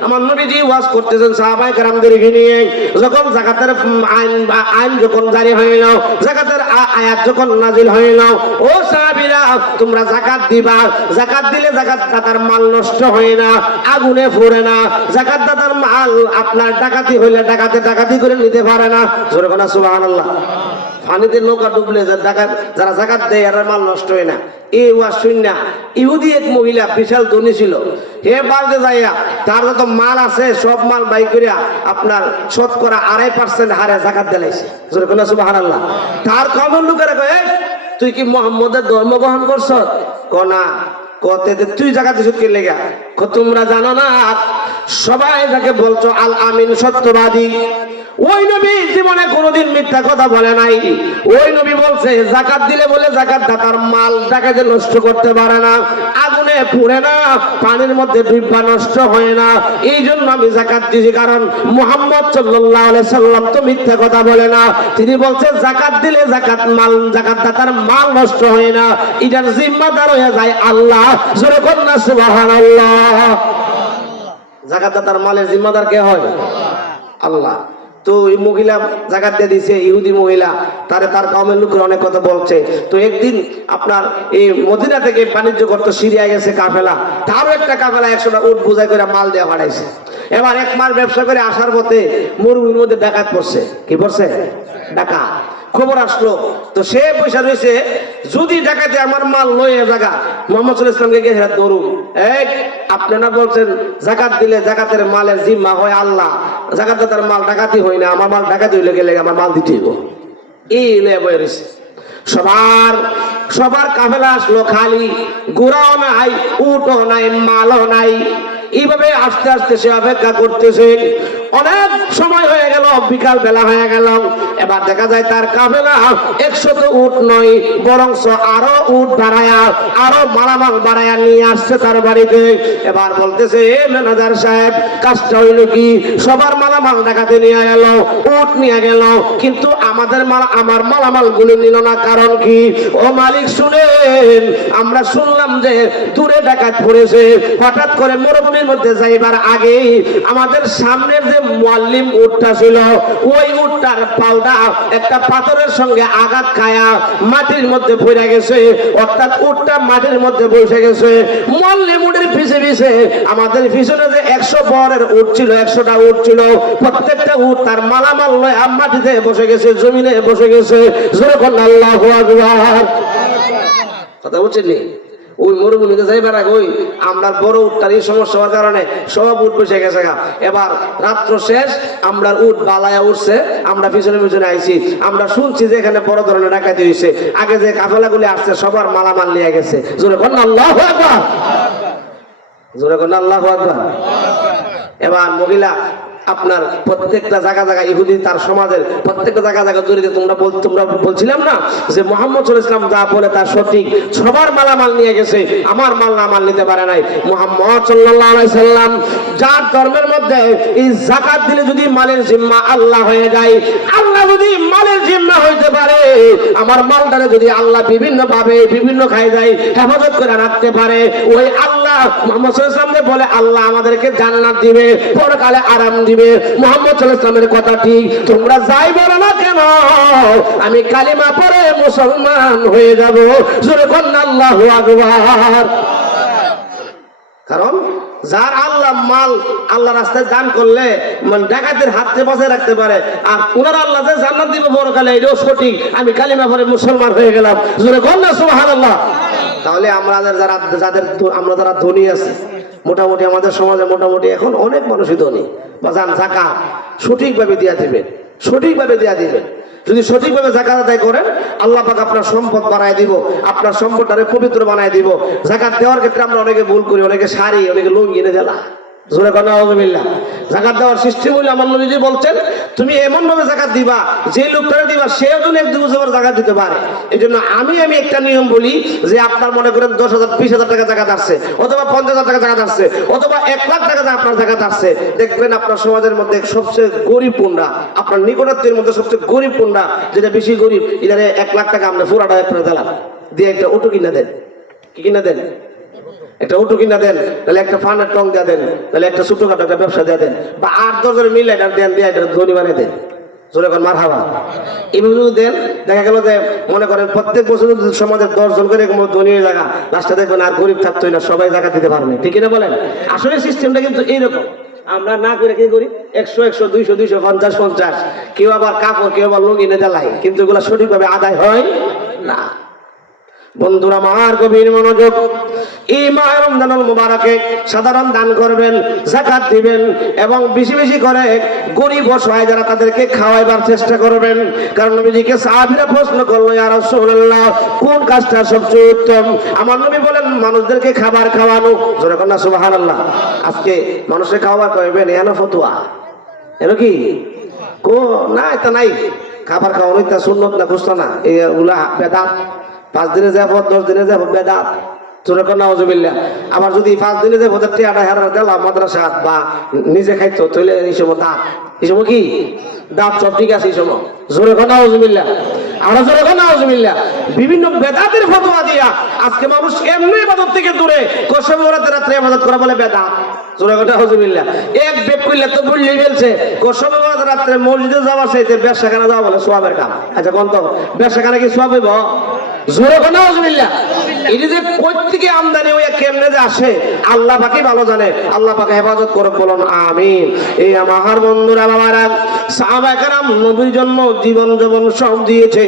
আমার নবীজি ওয়াজ করতেছেন সাহাবায়ে কেরামদেরকে নিয়ে, যখন যাকাতের আইন যখন জারি হইল, যাকাতের আয়াত যখন নাজিল হইল, ও সাহাবীরা তোমরা যাকাত দিবা। যাকাত দিলে যাকাত দাতার মাল নষ্ট হয় না, আগুনে পুড়ে না। যাকাত দাতার মাল আপনার ডাকাতি হইলে ডাকাতি করে নিতে পারে না। জোরে বলেন সুবহানাল্লাহ। পানিতে নৌকা ডুবলে যারা যাকাত দেয় এর মাল নষ্ট হয় না। এই ওয়াজ শুননা ইহুদি এক মহিলা বিশাল ধনী ছিল, হে বাড়িতে যাইয়া তার যত মাল আছে সব মাল বাই করিয়া আপনার 2.5% হারে যাকাত দিলাইছে। জোরে বলেন সুবহানাল্লাহ। তার কমন লোকেরা কয়, তুই কি মুহাম্মদের ধর্ম গ্রহণ করছ? কনা কতে তুই যাকাত দিছিস কি লাগা? তোমরা জানো না সবাই যাকে বলছো আল আমিন, সত্যবাদী, ওই নবী জীবনে কোনোদিন মিথ্যা কথা বলে নাই। ওই নবী বলছে যাকাত দিলে বলে যাকাত দাতার মাল ডাকাতে নষ্ট করতে পারে না, আগুনে পুড়ে না, পানির মধ্যে ডুববা নষ্ট হয় না। এই জন্য আমি যাকাত দিছি, কারণ মুহাম্মদ সাল্লাল্লাহু আলাইহি সাল্লাম তো মিথ্যা কথা বলে না। তিনি বলছে যাকাত দিলে যাকাত দাতার মাল নষ্ট হয় না, এটার জিম্মাদার হয়ে যায় আল্লাহ। জোরে বলেন না সুবহানাল্লাহ। যাকাত দাতার মালের জিম্মাদার কে হয়? আল্লাহ। তো এই মহিলা যাকাত দিয়ে দিছে, ইহুদি মহিলা, তার কওমের লোকের অনেক কথা বলছে। তো একদিন আপনার এই মদিনা থেকে বাণিজ্য করতে সিরিয়া গেছে কাফেলা, তারও একটা কাফেলা 100টা উট বোঝাই করে মাল দেওয়া পাঠাইছে। এবার 1 মাস ব্যবসা করে আসার পথে মরুভূমির মধ্যে ডাকাত পড়ছে। কি পড়ছে? ডাকাত। খবর আসলো, তো সে পয়সা রয়েছে, যদি ডাকাতে আমার মাল লয়ে জায়গা মুহাম্মদ সাল্লাল্লাহু আলাইহি ওয়াসাল্লামকে গিয়ে দৌড়ুন। আপনারা বলছেন যাকাত দিলে যাকাতের মালের জিম্মা হয় আল্লাহ, যাকাত দাতার মাল ডাকাতি হয় না, আমার মাল ডাকাতি হইলে গেলে আমার মাল দিতে হইব। এই লয়ে বয়ে রয়েছে। সবার কাফেলা আসলো, খালি ঘোড়াও নাই, উটও নাই, মালও নাই। এইভাবে আস্তে আস্তে সে অপেক্ষা করতেছে। অনেক সময় হয়ে গেল, বিকাল বেলা হয়ে গেল। এবার দেখা যায় তার কাফেলা 100 উট নয়, বরং আরো উট বাড়ায়া, আরো মালামাল বাড়ায়া নিয়ে আসছে তার বাড়িতে। এবার বলতেছে, ম্যানেজার সাহেব কাজটা হইল কি? সবার মালামাল ডাকাতে নিয়ে গেল, উট নিয়ে গেল, কিন্তু আমার মালামাল গুলো নিল না, কারণ কি? ও মালিক শুনেন, আমরা শুনলাম যে দূরে ডাকাত পড়েছে। হঠাৎ করে মরুভূমির মধ্যে যাইবার আগে আমাদের সামনের যে মুআল্লিম উটটা ছিল, ওই উটটার পাউডা একটা পাথরের সঙ্গে আঘাত খায়া মাটির মধ্যে পড়ে গেছে, অর্থাৎ উটটা মাটির মধ্যে বসে গেছে। মুআল্লিম উটের পিছে পিছে, আমাদের পিছনে যে 100 বরের উট ছিল, 100টা উট ছিল, প্রত্যেকটা উট তার মালামাল লয়ে মাটিতে বসে গেছে, জমিনে বসে গেছে। জোরে বলেন আল্লাহু আকবার। কথা বুঝছেন? ওই মরুভূমিতে যাইবার আগে ওই আমরা বড় উটটার এই সমস্যা হওয়ার কারণে সব উট বসে গেছে। এবার রাত্র শেষ, আমরা উট বালায়া উঠছে, আমরা পিছনে পিছনে আইছি। আমরা শুনছি যে এখানে বড় ধরনের ডাকাতি হয়েছে, আগে যে কাফেলাগুলি আসছে সবার মালামাল নিয়ে গেছে। জোরে বলেন আল্লাহু আকবার। জোরে বলেন আল্লাহু আকবার। এবার মহিলা আপনার প্রত্যেকটা জায়গা ইহুদি তার সমাজের প্রত্যেকটা জায়গা জড়িত। তোমরা বলছিলাম না যে মুহাম্মদ সাল্লাল্লাহু আলাইহি ওয়াসাল্লাম যা বলে তার সঠিক, সবার মালামাল নিয়ে গেছে, আমার মাল নিতে পারে নাই। মুহাম্মদ সাল্লাল্লাহু আলাইহি ওয়াসাল্লাম যার ধর্মের মধ্যে এই যাকাত দিলে যদি মালের জিম্মা আল্লাহ হয়ে যায়, আল্লাহ যদি মালের জিম্মা হইতে পারে, আমার মালটারে যদি আল্লাহ বিভিন্ন ভাবে বিভিন্ন খায় যায় হেফাজত করে রাখতে পারে, ওই আল্লাহ মুহাম্মদ সাল্লাল্লাহু আলাইহি ওয়াসাল্লাম বলে আল্লাহ আমাদেরকে জান্নাত দিবে, পরকালে আরাম দিবে। মুহাম্মদ সাল্লাল্লাহু আলাইহি ওয়াসাল্লামের কথা ঠিক, তোমরা যাই বলো না কেন আমি কালিমা পড়ে মুসলমান হয়ে যাব। জোরে বলেন আল্লাহু আকবার। কারণ যার আল্লাহ মাল আল্লাহ রাস্তায় দান করলে ডাকাতের হাত থেকে বাঁচিয়ে রাখতে পারে, আর ওনার আল্লাহ যে জান্নাত দিবে পরকালে, এটাও সঠিক। আমি কালিমা পড়ে মুসলমান হয়ে গেলাম। জোরে বলেন না সুবহানাল্লাহ। তাহলে আমরা যারা ধনী আছে, মোটামুটি আমাদের সমাজে মোটামুটি এখন অনেক মানুষই ধনী, বাজান যাকাত সঠিকভাবে দিয়া দিবেন, সঠিকভাবে দিয়া দিবেন। যদি সঠিকভাবে যাকাত আদায় করেন আল্লাহ পাক আপনার সম্পদ বাড়ায় দিব, আপনার সম্পদটারে পবিত্র বানায় দিব। যাকাত দেওয়ার ক্ষেত্রে আমরা অনেকে ভুল করি, অনেকে শাড়ি, অনেকে লুঙ্গি এনে দেলা। জোরে কথা আলহামদুলিল্লাহ। যাকাত দেওয়ার সিস্টেম হইলে আমার নবীজি বলছেন তুমি এমন ভাবে যাকাত দিবা যে লোকটারে দিবা সেও যেন 1-2 বছর যাকাত দিতে পারে। এই জন্য আমি একটা নিয়ম বলি যে আপনার মনে করেন 10,000 20,000 টাকা যাকাত আসছে, অথবা 50,000 টাকা যাকাত আসছে, অথবা 1 লাখ টাকা আপনার যাকাত আসছে, দেখবেন আপনার সমাজের মধ্যে সবচেয়ে গরিব কোনটা, আপনার নিকটাত্মীয়ের মধ্যে সবচেয়ে গরিব কোনটা, যেটা বেশি গরিব, এটারে 1 লাখ টাকা আমরা পুরাটা আপনার দিলাম দিয়ে একটা অটো কিনা দেন। কি কিনা দেন? একটা অটো কিনা দেন, তাহলে একটা ফানের টং দিয়ে দেন, তাহলে একটা ছোটখাটো একটা ব্যবসা দিয়ে দেন, বা 8-10 জনের মিলে এটা দেন, দিয়ে এটা ধনী বানিয়ে দেন। জোরে কোন মারহাবা। এইভাবে যদি দেন, দেখা গেল যে মনে করেন প্রত্যেক বছর সমাজের 10 জন করে ধনী হয়ে জায়গা, লাস্টে দেখবেন আর গরিব থাকতোই না, সবাই জায়গা দিতে পারবে। ঠিক কিনা বলেন? আসলে সিস্টেমটা কিন্তু এইরকম। আমরা না করে কি করি 100 200 250 50, কেউ আবার কাপড়, কেউ আবার লুঙ্গি এনে দেয়, কিন্তু এগুলো সঠিকভাবে আদায় হয় না। বন্ধুরা আমার গভীর মনোযোগ, এই মাহে রমজানুল মুবারকে সাধারণ দান করবেন, যাকাত দিবেন, এবং বেশি বেশি করে গরিব অসহায় যারা তাদেরকে খাওয়াইবার চেষ্টা করবেন। কারণ নবীজিকে সাহাবীরা প্রশ্ন করলো, ইয়া রাসূলুল্লাহ কোন কাজটা সবচেয়ে উত্তম? আমার নবী বলেন মানুষদেরকে খাবার খাওয়ানো। জোরে কন্যা সুবহানাল্লাহ। আজকে মানুষের খাবার খাওয়াবেন এনো ফতোয়া, এনো কি কো না, এটা নাই। খাবার খাওয়ানো এটা সুন্নত না, বুঝতো না, এগুলা বেদাত। 5 দিনে যাব 10 দিনে যাব বেদাত। জোরে কর নাউজুবিল্লাহ। আবার যদি 5 দিনে যাব টিয়াটা হারা দিলা মাদ্রাসা বা নিজে খাইতো তাহলে এই সময় দাঁত, এই সময় কি দাঁত সব ঠিক আছে এই সময়। জোরে কর নাউজুবিল্লাহ। আমরা জোরে কর নাউজুবিল্লাহ। বিভিন্ন বেদাতের ফতোয়া দিয়া আজকে মানুষ এমনি ইবাদত থেকে দূরে, কসম ওরাতে রাতে ইবাদত করা বলে বেদাত। জোরে কর নাউজুবিল্লাহ। এক বেক কইলে তো ভুলই ফেলছে, কসম ওরাতে রাতে মসজিদে যাওয়া চাইতে ব্যবসাখানা যাওয়া বলে সওয়াবের কাম। আচ্ছা কোন তো ব্যবসাখানা কি সওয়াব হইব? জোরে কর নাউজুবিল্লাহ। এই যে প্রত্যেকে আমদানি হইয়া কেমনে যে আসে আল্লাহ পাকই ভালো জানে। আল্লাহ পাকে হেফাজত করে বলুন আমিন। এই আমার বন্ধুরা বাবারা, সাহাবায়ে কেরাম নবীর জন্য জীবন জীবন সব দিয়েছে।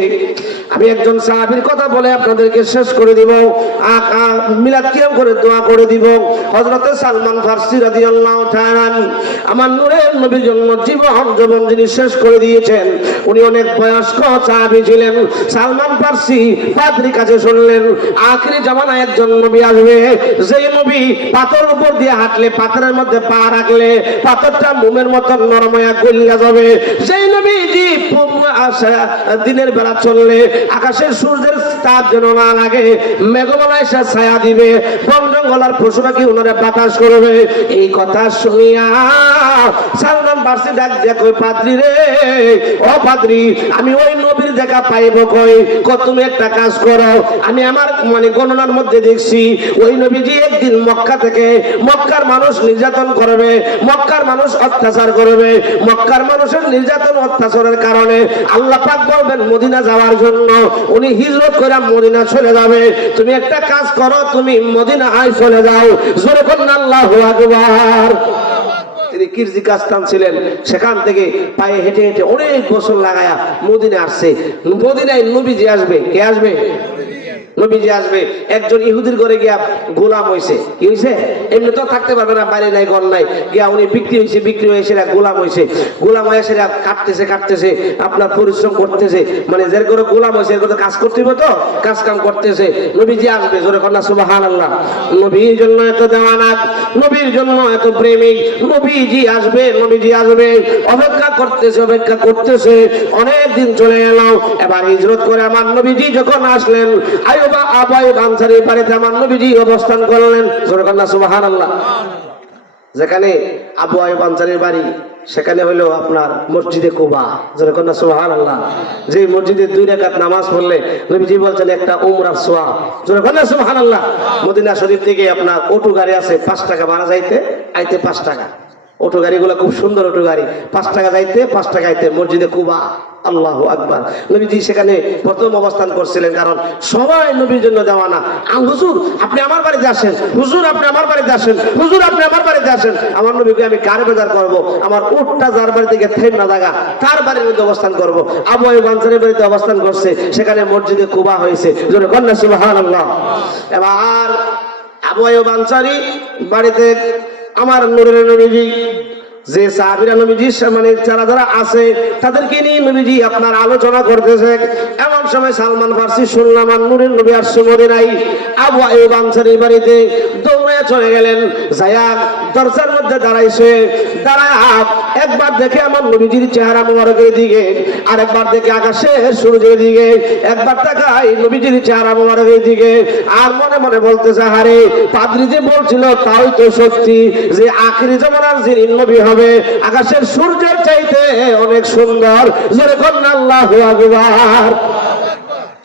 আমি একজন সাহাবীর কথা বলে আপনাদেরকে শেষ করে দিব, মিলাদ কিয়াম করে দোয়া করে দিব। হযরত সালমান ফারসি রাদিয়াল্লাহু তাআলা আমার নূরের নবীর জন্য জীবন জীবন যিনি শেষ করে দিয়েছেন, উনি অনেক বয়স্ক সাহাবী ছিলেন। সালমান ফারসি পাদ্রীর কাছে শুনলেন আখিরি জামানায় একজন নবী আসবে, যেই নবী পাথরের উপর দিয়ে হাঁটলে, পাথরের মধ্যে পা রাখলে পাথরটা মোমের মতো নরম হয়ে গলিয়া যাবে। যেই নবী জি দিনের বেলা চললে আকাশের সূর্যের তাপ যেন না লাগে, মেঘমালা এসে ছায়া দিবে, বন জঙ্গল আর পশু পাখি উনারে বাতাস করবে। এই কথা শুনিয়া সালমান ফারসি ডাক দিয়া কই, পাদ্রী রে, ও পাদ্রী, আমি ওই নবীর দেখা পাইব কই? তুমি একটা কাজ করো, আমি আমার গণনার মধ্যে দেখছি ওই নবীজি একদিন মক্কা থেকে, মক্কার মানুষ নির্যাতন করবে, মক্কার মানুষ অত্যাচার করবে, মক্কার মানুষের নির্যাতন অত্যাচারের কারণে আল্লাহ পাক বলবেন মদিনা যাওয়ার জন্য, উনি হিজরত করে মদিনা চলে যাবে। তুমি একটা কাজ করো, তুমি মদিনায় চলে যাও। জোরে বলুন আল্লাহু আকবার। তিনি কিরজিস্তান ছিলেন, সেখান থেকে পায়ে হেঁটে হেঁটে অনেক বছর লাগায়া মদিনা আসছে। মদিনায় নবীজি আসবে, কে আসবে? নবীজি আসবে। একজন ইহুদির ঘরে গিয়া গোলাম হইছে। কি হইছে? এমনি তো থাকতে পারবে না, বাড়ি নাই ঘর নাই, গিয়া উনি বিক্রি হয়েছে, বিক্রি হয়ে সেটা গোলাম হয়েছে। গোলাম হয়ে সেটা কাটতেছে আপনার পরিশ্রম করতেছে, মানে যে করে গোলাম হয়েছে এর কাজ করতে হবে, তো কাজ কাম করতেছে। নবীজি আসবে, জোরে কন্যা সুবহানাল্লাহ। নবীর জন্য এত দেওয়ানা, নবীর জন্য এত প্রেমিক, নবীজি আসবে, নবীজি আসবে। অপেক্ষা করতেছে অনেক দিন চলে গেল। এবার হিজরত করে আমার নবীজি যখন আসলেন, আবু আইয়ুব আনসারীর বাড়িতে আমার নবীজি অবস্থান করলেন। জোরে কন্যা সুবহানাল্লাহ। যেখানে আবু আইয়ুব আনসারীর বাড়ি, সেখানে হলো আপনার মসজিদে কুবা। জোরে কন্যা সুবহানাল্লাহ। যে মসজিদে 2 রাকাত নামাজ পড়লে নবীজি বলছেন একটা উমরার সওয়াব। জোরে কন্যা সুবহানাল্লাহ। মদিনা শরীফ থেকে আপনার অটো গাড়ি আছে 5 টাকা ভাড়া যাইতে, আইতে 5 টাকা। অটো গাড়িগুলো খুব সুন্দর অটো গাড়ি, 5 টাকা যাইতে 5 টাকা আইতে, মসজিদে কুবা। আল্লাহু আকবার। নবীজি সেখানে প্রথম অবস্থান করছিলেন, কারণ সবাই নবীর জন্য দেওয়ানা। হুজুর আপনি আমার বাড়িতে আসেন, হুজুর আপনি আমার বাড়িতে আসেন, হুজুর আপনি আমার বাড়িতে আসেন। আমার নবীকে আমি কার বেজার করবো? আমার উটটা যার বাড়ি থেকে থেম না জায়গা, তার বাড়ির মধ্যে অবস্থান করব। আবু আইয়ুব আনসারীর বাড়িতে অবস্থান করছে, সেখানে মসজিদে কুবা হয়েছে। জোরে কন্যা সুবহানাল্লাহ। এবার আবু আইয়ুব আনসারী বাড়িতে আমার নূরের নবীজি যে সাহাবীরা নবীজির মানে যারা যারা আছে তাদেরকে নিয়ে নবীজি আপনার আলোচনা করতেছে। এমন সময় সালমান ফারসি শুনলাম নূরের নবী আর মদিনায় আবু আইয়ুব আনসারীর বাড়িতে দৌড়ে চলে গেলেন। যায়া দরজার মধ্যে দাঁড়াইছে, দাঁড়ায় একবার দেখে আমার নবীজির চেহারা মোবারকের দিকে, আরেকবার দেখে আকাশের সূর্যের দিকে, একবার তাকাই নবীজির চেহারা মোবারকের দিকে, আর মনে মনে বলতেছে হারে পাদ্রী যে বলছিল তাই তো সত্যি যে আখিরি জামানার যিনি নবী হবে আকাশের সূর্যের চাইতে অনেক সুন্দর। জোরে কন্যা আল্লাহু আকবার।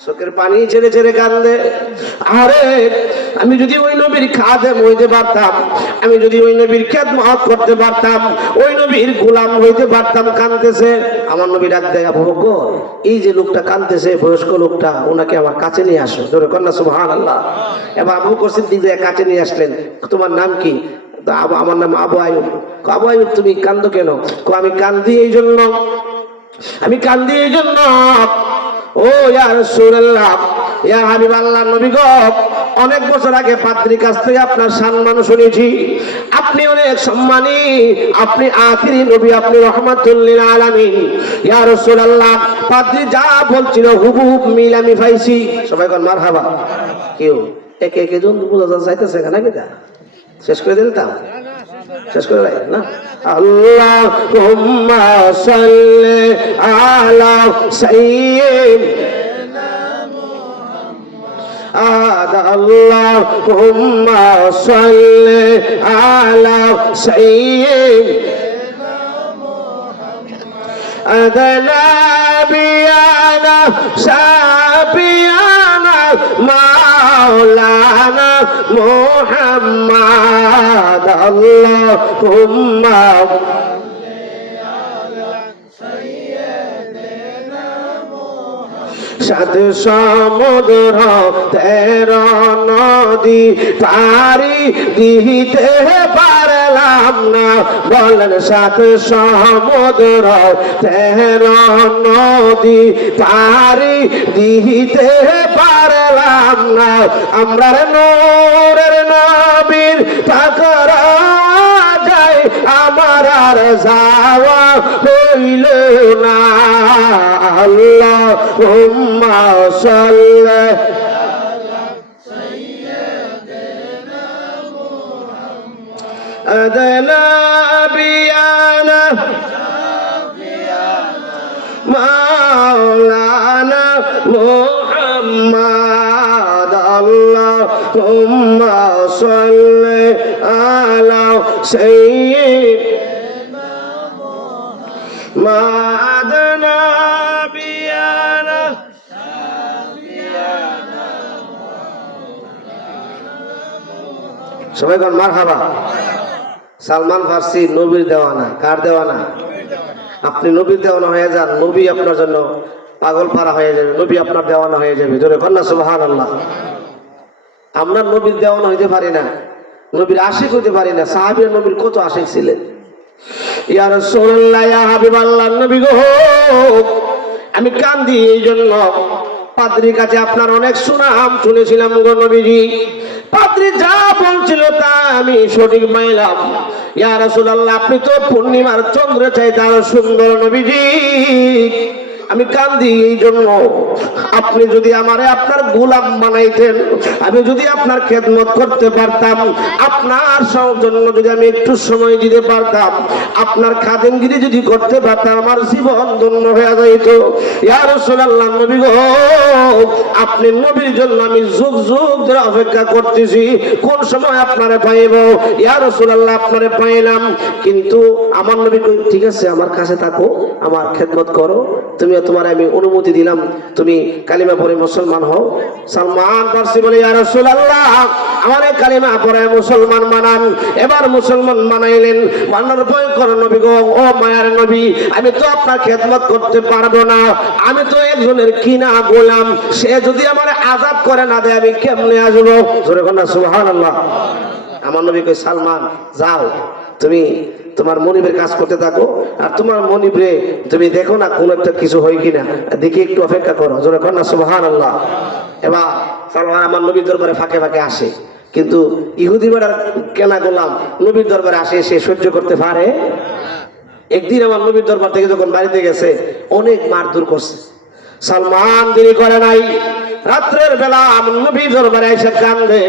চোখের পানি ছেড়ে ছেড়ে কান্দে। আরে আমি যদি ওই নবীর খাদেম হইতে পারতাম, আমি যদি ওই নবীর খেদমত করতে পারতাম, ওই নবীর গোলাম হইতে পারতাম। কান্দতেছে। আমার নবী ডাক দেয়, আবু বকর এই যে লোকটা কান্দতেছে বয়স্ক লোকটা, ওনাকে আমার কাছে নিয়ে আসো। জোরে কন্যা সুবহানাল্লাহ। এবার আবু বকর সিদ্দিক কাছে নিয়ে আসলেন। তোমার নাম কি? আমার নাম আবু আইয়ুব। আবু আইয়ুব তুমি কান্দো কেন? আমি কান্দি এই জন্য, আমি কান্দি এই জন্য ও ইয়া রাসূলুল্লাহ, ইয়া হাবিবাল্লাহ, নবী গো, অনেক বছর আগে পাদ্রীর কাছ থেকে আপনার সম্মান শুনেছি। আপনি অনেক সম্মানী, আপনি আখিরি নবী, আপনি রাহমাতুল লিল আলামিন। ইয়া রাসূলুল্লাহ, পাদ্রী যা বলছিল হুবহুব মিল আমি পাইছি। সবাই কোন মারহাবা। কেউ একে একে জন বুঝা যাইতেছে না কি? শেষ করে দিলাম, শেষ করে না। আল্লাহুম্মা সাল্লি আলা সাইয়্যিদিনা মুহাম্মাদ। আল্লাহুম্মা সাল্লি আলা সাইয়্যিদিনা মুহাম্মাদ নাবিয়ানা শাফিয়ানা মাওলানা মুহাম্মাদ। আল্লাহুম্মা সাত সমুদ্র 13 নদী পারি দিতে পারলাম না। বলেন সাত সমুদ্র 13 নদী পারি দিতে পারলাম না। আমরা নূরের নবীর পাকড়া যায় আমার আর যাওয়া হইল না। আল্লাহুম্মা সাল্লি আলা সাইয়্যিদিনা মুহাম্মাদ নাবিয়ানা শাফিয়ানা মাওলানা মুহাম্মাদ। আল্লাহুম্মা সাল্লি আলা সাইয়্যিদিনা মুহাম্মাদ নাবিয়ানা শাফিয়ানা মাওলানা। সবাই কোন মারহাবা। সালমান ফারসি নবীর দেওয়ানা। কার দেওয়ানা? আপনি নবীর দেওয়ানা হয়ে যান, নবী আপনার জন্য পাগল পারা হয়ে যাবে, নবী আপনার দেওয়ানা হয়ে যাবে। জোরে কন্যা সুবহানাল্লাহ। আমরা নবীর দেওয়ানা হইতে পারি না, নবীর আশিক হইতে পারি না। সাহাবীরা নবীর কত আশিক ছিলেন। ইয়া রাসূলুল্লাহ, ইয়া হাবিবাল্লাহ, নবী গো, আমি কান্দি এই জন্য পাদ্রীর কাছে আপনার অনেক সুনাম শুনেছিলাম গো নবীজি। পাদ্রী যা বলছিল তা আমি সঠিক পাইলাম। ইয়া রাসূলুল্লাহ, আপনি তো পূর্ণিমার চন্দ্রের চাইতে আরো সুন্দর নবীজি। আমি কান্দি এই জন্য, আপনি যদি আমারে আপনার গোলাম বানাইতেন, আমি যদি আপনার খেদমত করতে পারতাম, আপনার জন্য যদি আমি একটু সময় দিতে পারতাম, আপনার খাদেমগিরি যদি করতে পারতাম, আমার জীবন ধন্য হয়ে যাইত। ইয়া রাসূলুল্লাহ, নবী গো, আপনি নবীর জন্য আমি যুগ যুগ ধরে অপেক্ষা করতেছি, কোন সময় আপনারে পাইব। ইয়া রাসূলুল্লাহ, আপনারে পাইলাম, কিন্তু আমার নবী কই, ঠিক আছে আমার কাছে থাকো, আমার খেদমত করো, তুমি তোমার আমি অনুমতি দিলাম, তুমি কালিমা পড়ে মুসলমান হও। সালমান ফারসি বলে, ইয়া রাসূলুল্লাহ, আমারে কালিমা পড়ে মুসলমান বানান। এবার মুসলমান বানাইলেন। বানানোর পর কোন নবী গো, ও মায়ার নবী, আমি তো আপনার খেদমত করতে পারবো না, আমি তো একজনের কিনা গোলাম, সে যদি আমারে আযাদ করে না দেয় আমি কেমনে আসবো? জোরে কন্যা সুবহানাল্লাহ। আমার নবী কই, সালমান যাও, তুমি তোমার মনিবের কাজ করতে থাকো, আর তোমার মনিবরে তুমি দেখো না কোন একটা কিছু হয় কিনা, দেখি একটু অপেক্ষা করো। জোরে কন্যা সুবহানাল্লাহ। এবার সালমান আমার নবীর দরবারে ফাঁকে ফাঁকে আসে, কিন্তু ইহুদি বেটার কেনা গোলাম নবীর দরবারে আসে, সে সহ্য করতে পারে একদিন আমার নবীর দরবার থেকে যখন বাড়িতে গেছে অনেক মারধর করছে। সালমান দেরি করে নাই, রাত্রের বেলা আমার নবীর দরবারে এসে কান্দে,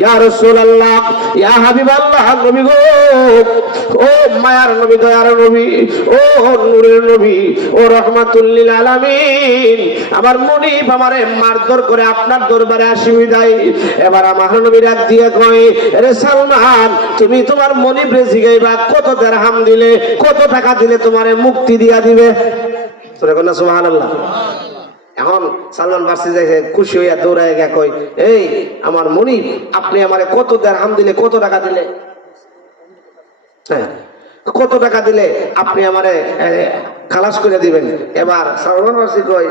ইয়া রাসূলুল্লাহ, ইয়া হাবিবাল্লাহ, নবী গো, ও মায়ার নবী, দয়ার নবী, ও নূরের নবী, ও রাহমাতুল লিল আলামিন, আমার মনিব আমারে মারধর করে আপনার দরবারে আসি বিদায়। এবার আমার নবী রাগ দিয়ে কয়, রে সালমান, তুমি তোমার মনিবরে জিগাইবা কত দিরহাম দিলে, কত টাকা দিলে তোমারে মুক্তি দিয়া দিবে। সুবহানাল্লাহ। এখন সালমান ফার্সি দেখে খুশি হইয়া দৌড়ায় গিয়া কই, এই আমার মনিব, আপনি আমারে কত দিরহাম দিলে, কত টাকা দিলে, হ্যাঁ কত টাকা দিলে আপনি আমারে খালাস করে দিবেন। এবার সালমান ফার্সি কই,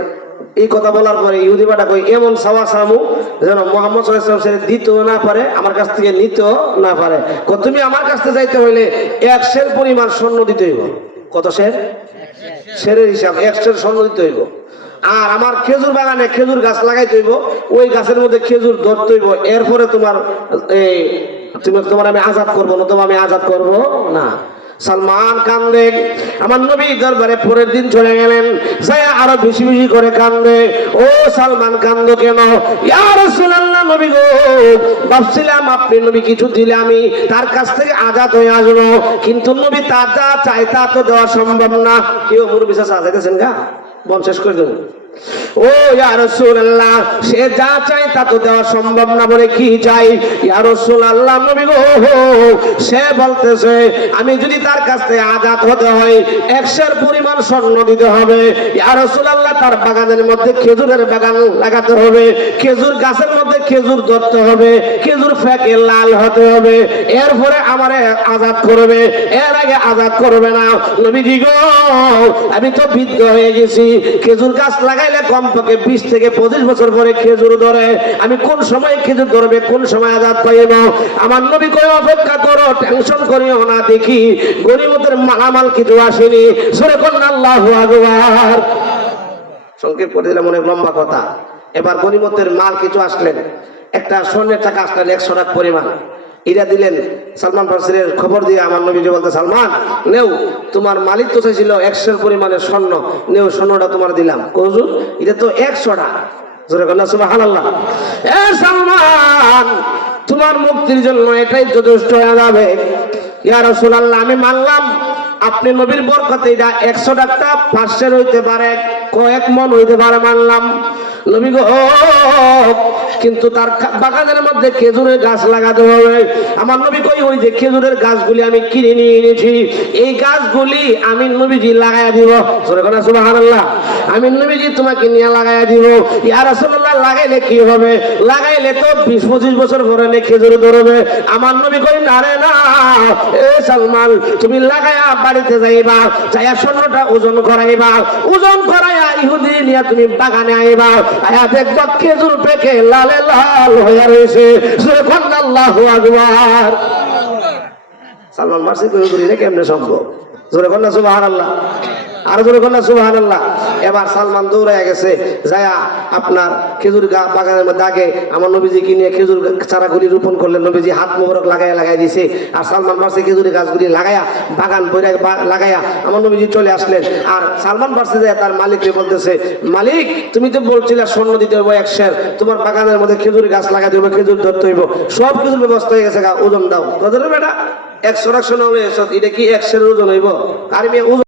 এই কথা বলার পরে ইহুদি বাটা কই, এমন সাওয়া সামু যেন মুহাম্মদ সাল্লাল্লাহু আলাইহি ওয়াসাল্লাম দিতেও না পারে, আমার কাছ থেকে নিতেও না পারে। তুমি আমার কাছ থেকে যাইতে হইলে 1 সের পরিমাণ স্বর্ণ দিতে হইব। কত সের? সেরের হিসাব 1 সের স্বর্ণ দিতে হইব। আর আমার খেজুর বাগানে খেজুর গাছ লাগাইতে হইব, ওই গাছের মধ্যে খেজুর ধরতে হইব, এরপরে তোমার তোমার আমি আজাদ করবো না, তোমার আমি আজাদ করবো না। সালমান কান্দে, আমার নবী দরবারে পরের দিন চলে গেলেন, যাই আরো বেশি বেশি করে কান্দে, ও সালমান কান্দো কেন? ইয়া রাসূলুল্লাহ, নবী গো, ভাবছিলাম আপনি নবী কিছু দিলে আমি তার কাছ থেকে আজাদ হয়ে আসবো, কিন্তু নবী তা যা চাই তা তো দেওয়া সম্ভব না। কেউ মুরব্বি চাচা চাইতেছেন গা, বল শেষ করে দেবেন। ও ইয়া রাসূলুল্লাহ, সে যা চাই তা তো দেওয়া সম্ভব না, বলে কি চাই? ইয়া রাসূলুল্লাহ, নবী গো, সে বলতেছে আমি যদি তার কাছ থেকে আজাদ হতে হয় 1 সের পরিমাণ স্বর্ণ দিতে হবে। ইয়া রাসূলুল্লাহ, তার বাগানের মধ্যে খেজুরের বাগান লাগাতে হবে, খেজুর গাছের মধ্যে খেজুর ধরতে হবে, খেজুর ফেকে লাল হতে হবে, এরপরে আমারে আজাদ করবে, এর আগে আজাদ করবে না। নবীজি গো, আমি তো বৃদ্ধ হয়ে গেছি, খেজুর গাছ লাগাইলে কমপক্ষে 20 থেকে 25 বছর পরে খেজুর ধরে, আমি কোন সময় খেজুর ধরবে, কোন সময় আজাদ পাইব? আমার নবী কই, অপেক্ষা করো, টেনশন করিও না, দেখি গনিমতের মালামাল কিছু আসেনি। সূরা কোন আল্লাহু আকবার। সংক্ষেপ করে দিলাম, অনেক লম্বা কথা। এবার গনিমতের মাল কিছু আসলেন, একটা স্বর্ণের টাকা আসলেন 100 লাখ পরিমাণ, এটা দিলেন। সালমান ফার্সির খবর দিয়ে আমার নবীজি বলতে, সালমান নেও, তোমার মালিক তো চাইছিল 1 সের পরিমাণের স্বর্ণ, নেও স্বর্ণটা তোমার দিলাম। হুজুর, এটা তো 100টা। জোরে বলেন সুবহানাল্লাহ। এ সালমান, তোমার মুক্তির জন্য এটাই যথেষ্ট হয়ে যাবে। ইয়া রাসূলুল্লাহ, আমি মানলাম আপনি নবীর বরকতে এটা 100 টাকা 5 সের হইতে পারে, কয়েক মন হইতে পারে, মানলাম। নবী গো, কিন্তু তার বাগানের মধ্যে খেজুরের গাছ লাগাতে হবে। আমার নবী কই, ওই যে খেজুরের গাছগুলি আমি কিনে নিয়ে এনেছি, এই গাছগুলি আমি নবীজি লাগাইয়া দিব। সুবহানাল্লাহ। আমি নবীজি তোমাকে নিয়ে লাগাইয়া দিব। ইয়া রাসূলুল্লাহ, লাগাইলে কি হবে? লাগাইলে তো 20-25 বছর পরে খেজুর ধরবে। আমার নবী কই, না রে না, এ সালমান, তুমি লাগাইয়া বাড়িতে যাইবা, যাইয়া স্বর্ণটা ওজন করাইবা, ওজন করাইয়া ইহুদি নিয়ে তুমি বাগানে আইবা, আয়া দেখবা খেজুর পেকে লালে লাল হয়ে রয়েছে। আল্লাহু আকবার। সালমান ফার্সি কই, এটা কেমনে সম্ভব? জোরে বল না সুবহানাল্লাহ। আর জোরে বল না সুবহানাল্লাহ। এবার সালমান দৌড়ায় গেছে, যায়া আপনার খেজুর বাগানের মধ্যে আগে আমার নবীজিকে নিয়ে খেজুর চারাগুলি রোপণ করলেন। নবীজি হাত মোবারক লাগাই দিছে, আর সালমান ফার্সি খেজুরের গাছগুলি লাগাইয়া বাগান বইরা লাগাইয়া আমার নবীজি চলে আসলেন। আর সালমান ফার্সি যায় তার মালিককে বলতেছে, মালিক, তুমি তো বলছিলে স্বর্ণ দিতে হবে 1 সের, তোমার বাগানের মধ্যে খেজুর গাছ লাগাতে হবে, খেজুর ধরতে হইব, সব কিছুর ব্যবস্থা হয়ে গেছে, ওজন দাও। কত বেটা? 100 টাকা, এটা কি 1 সের ওজন হইব? আর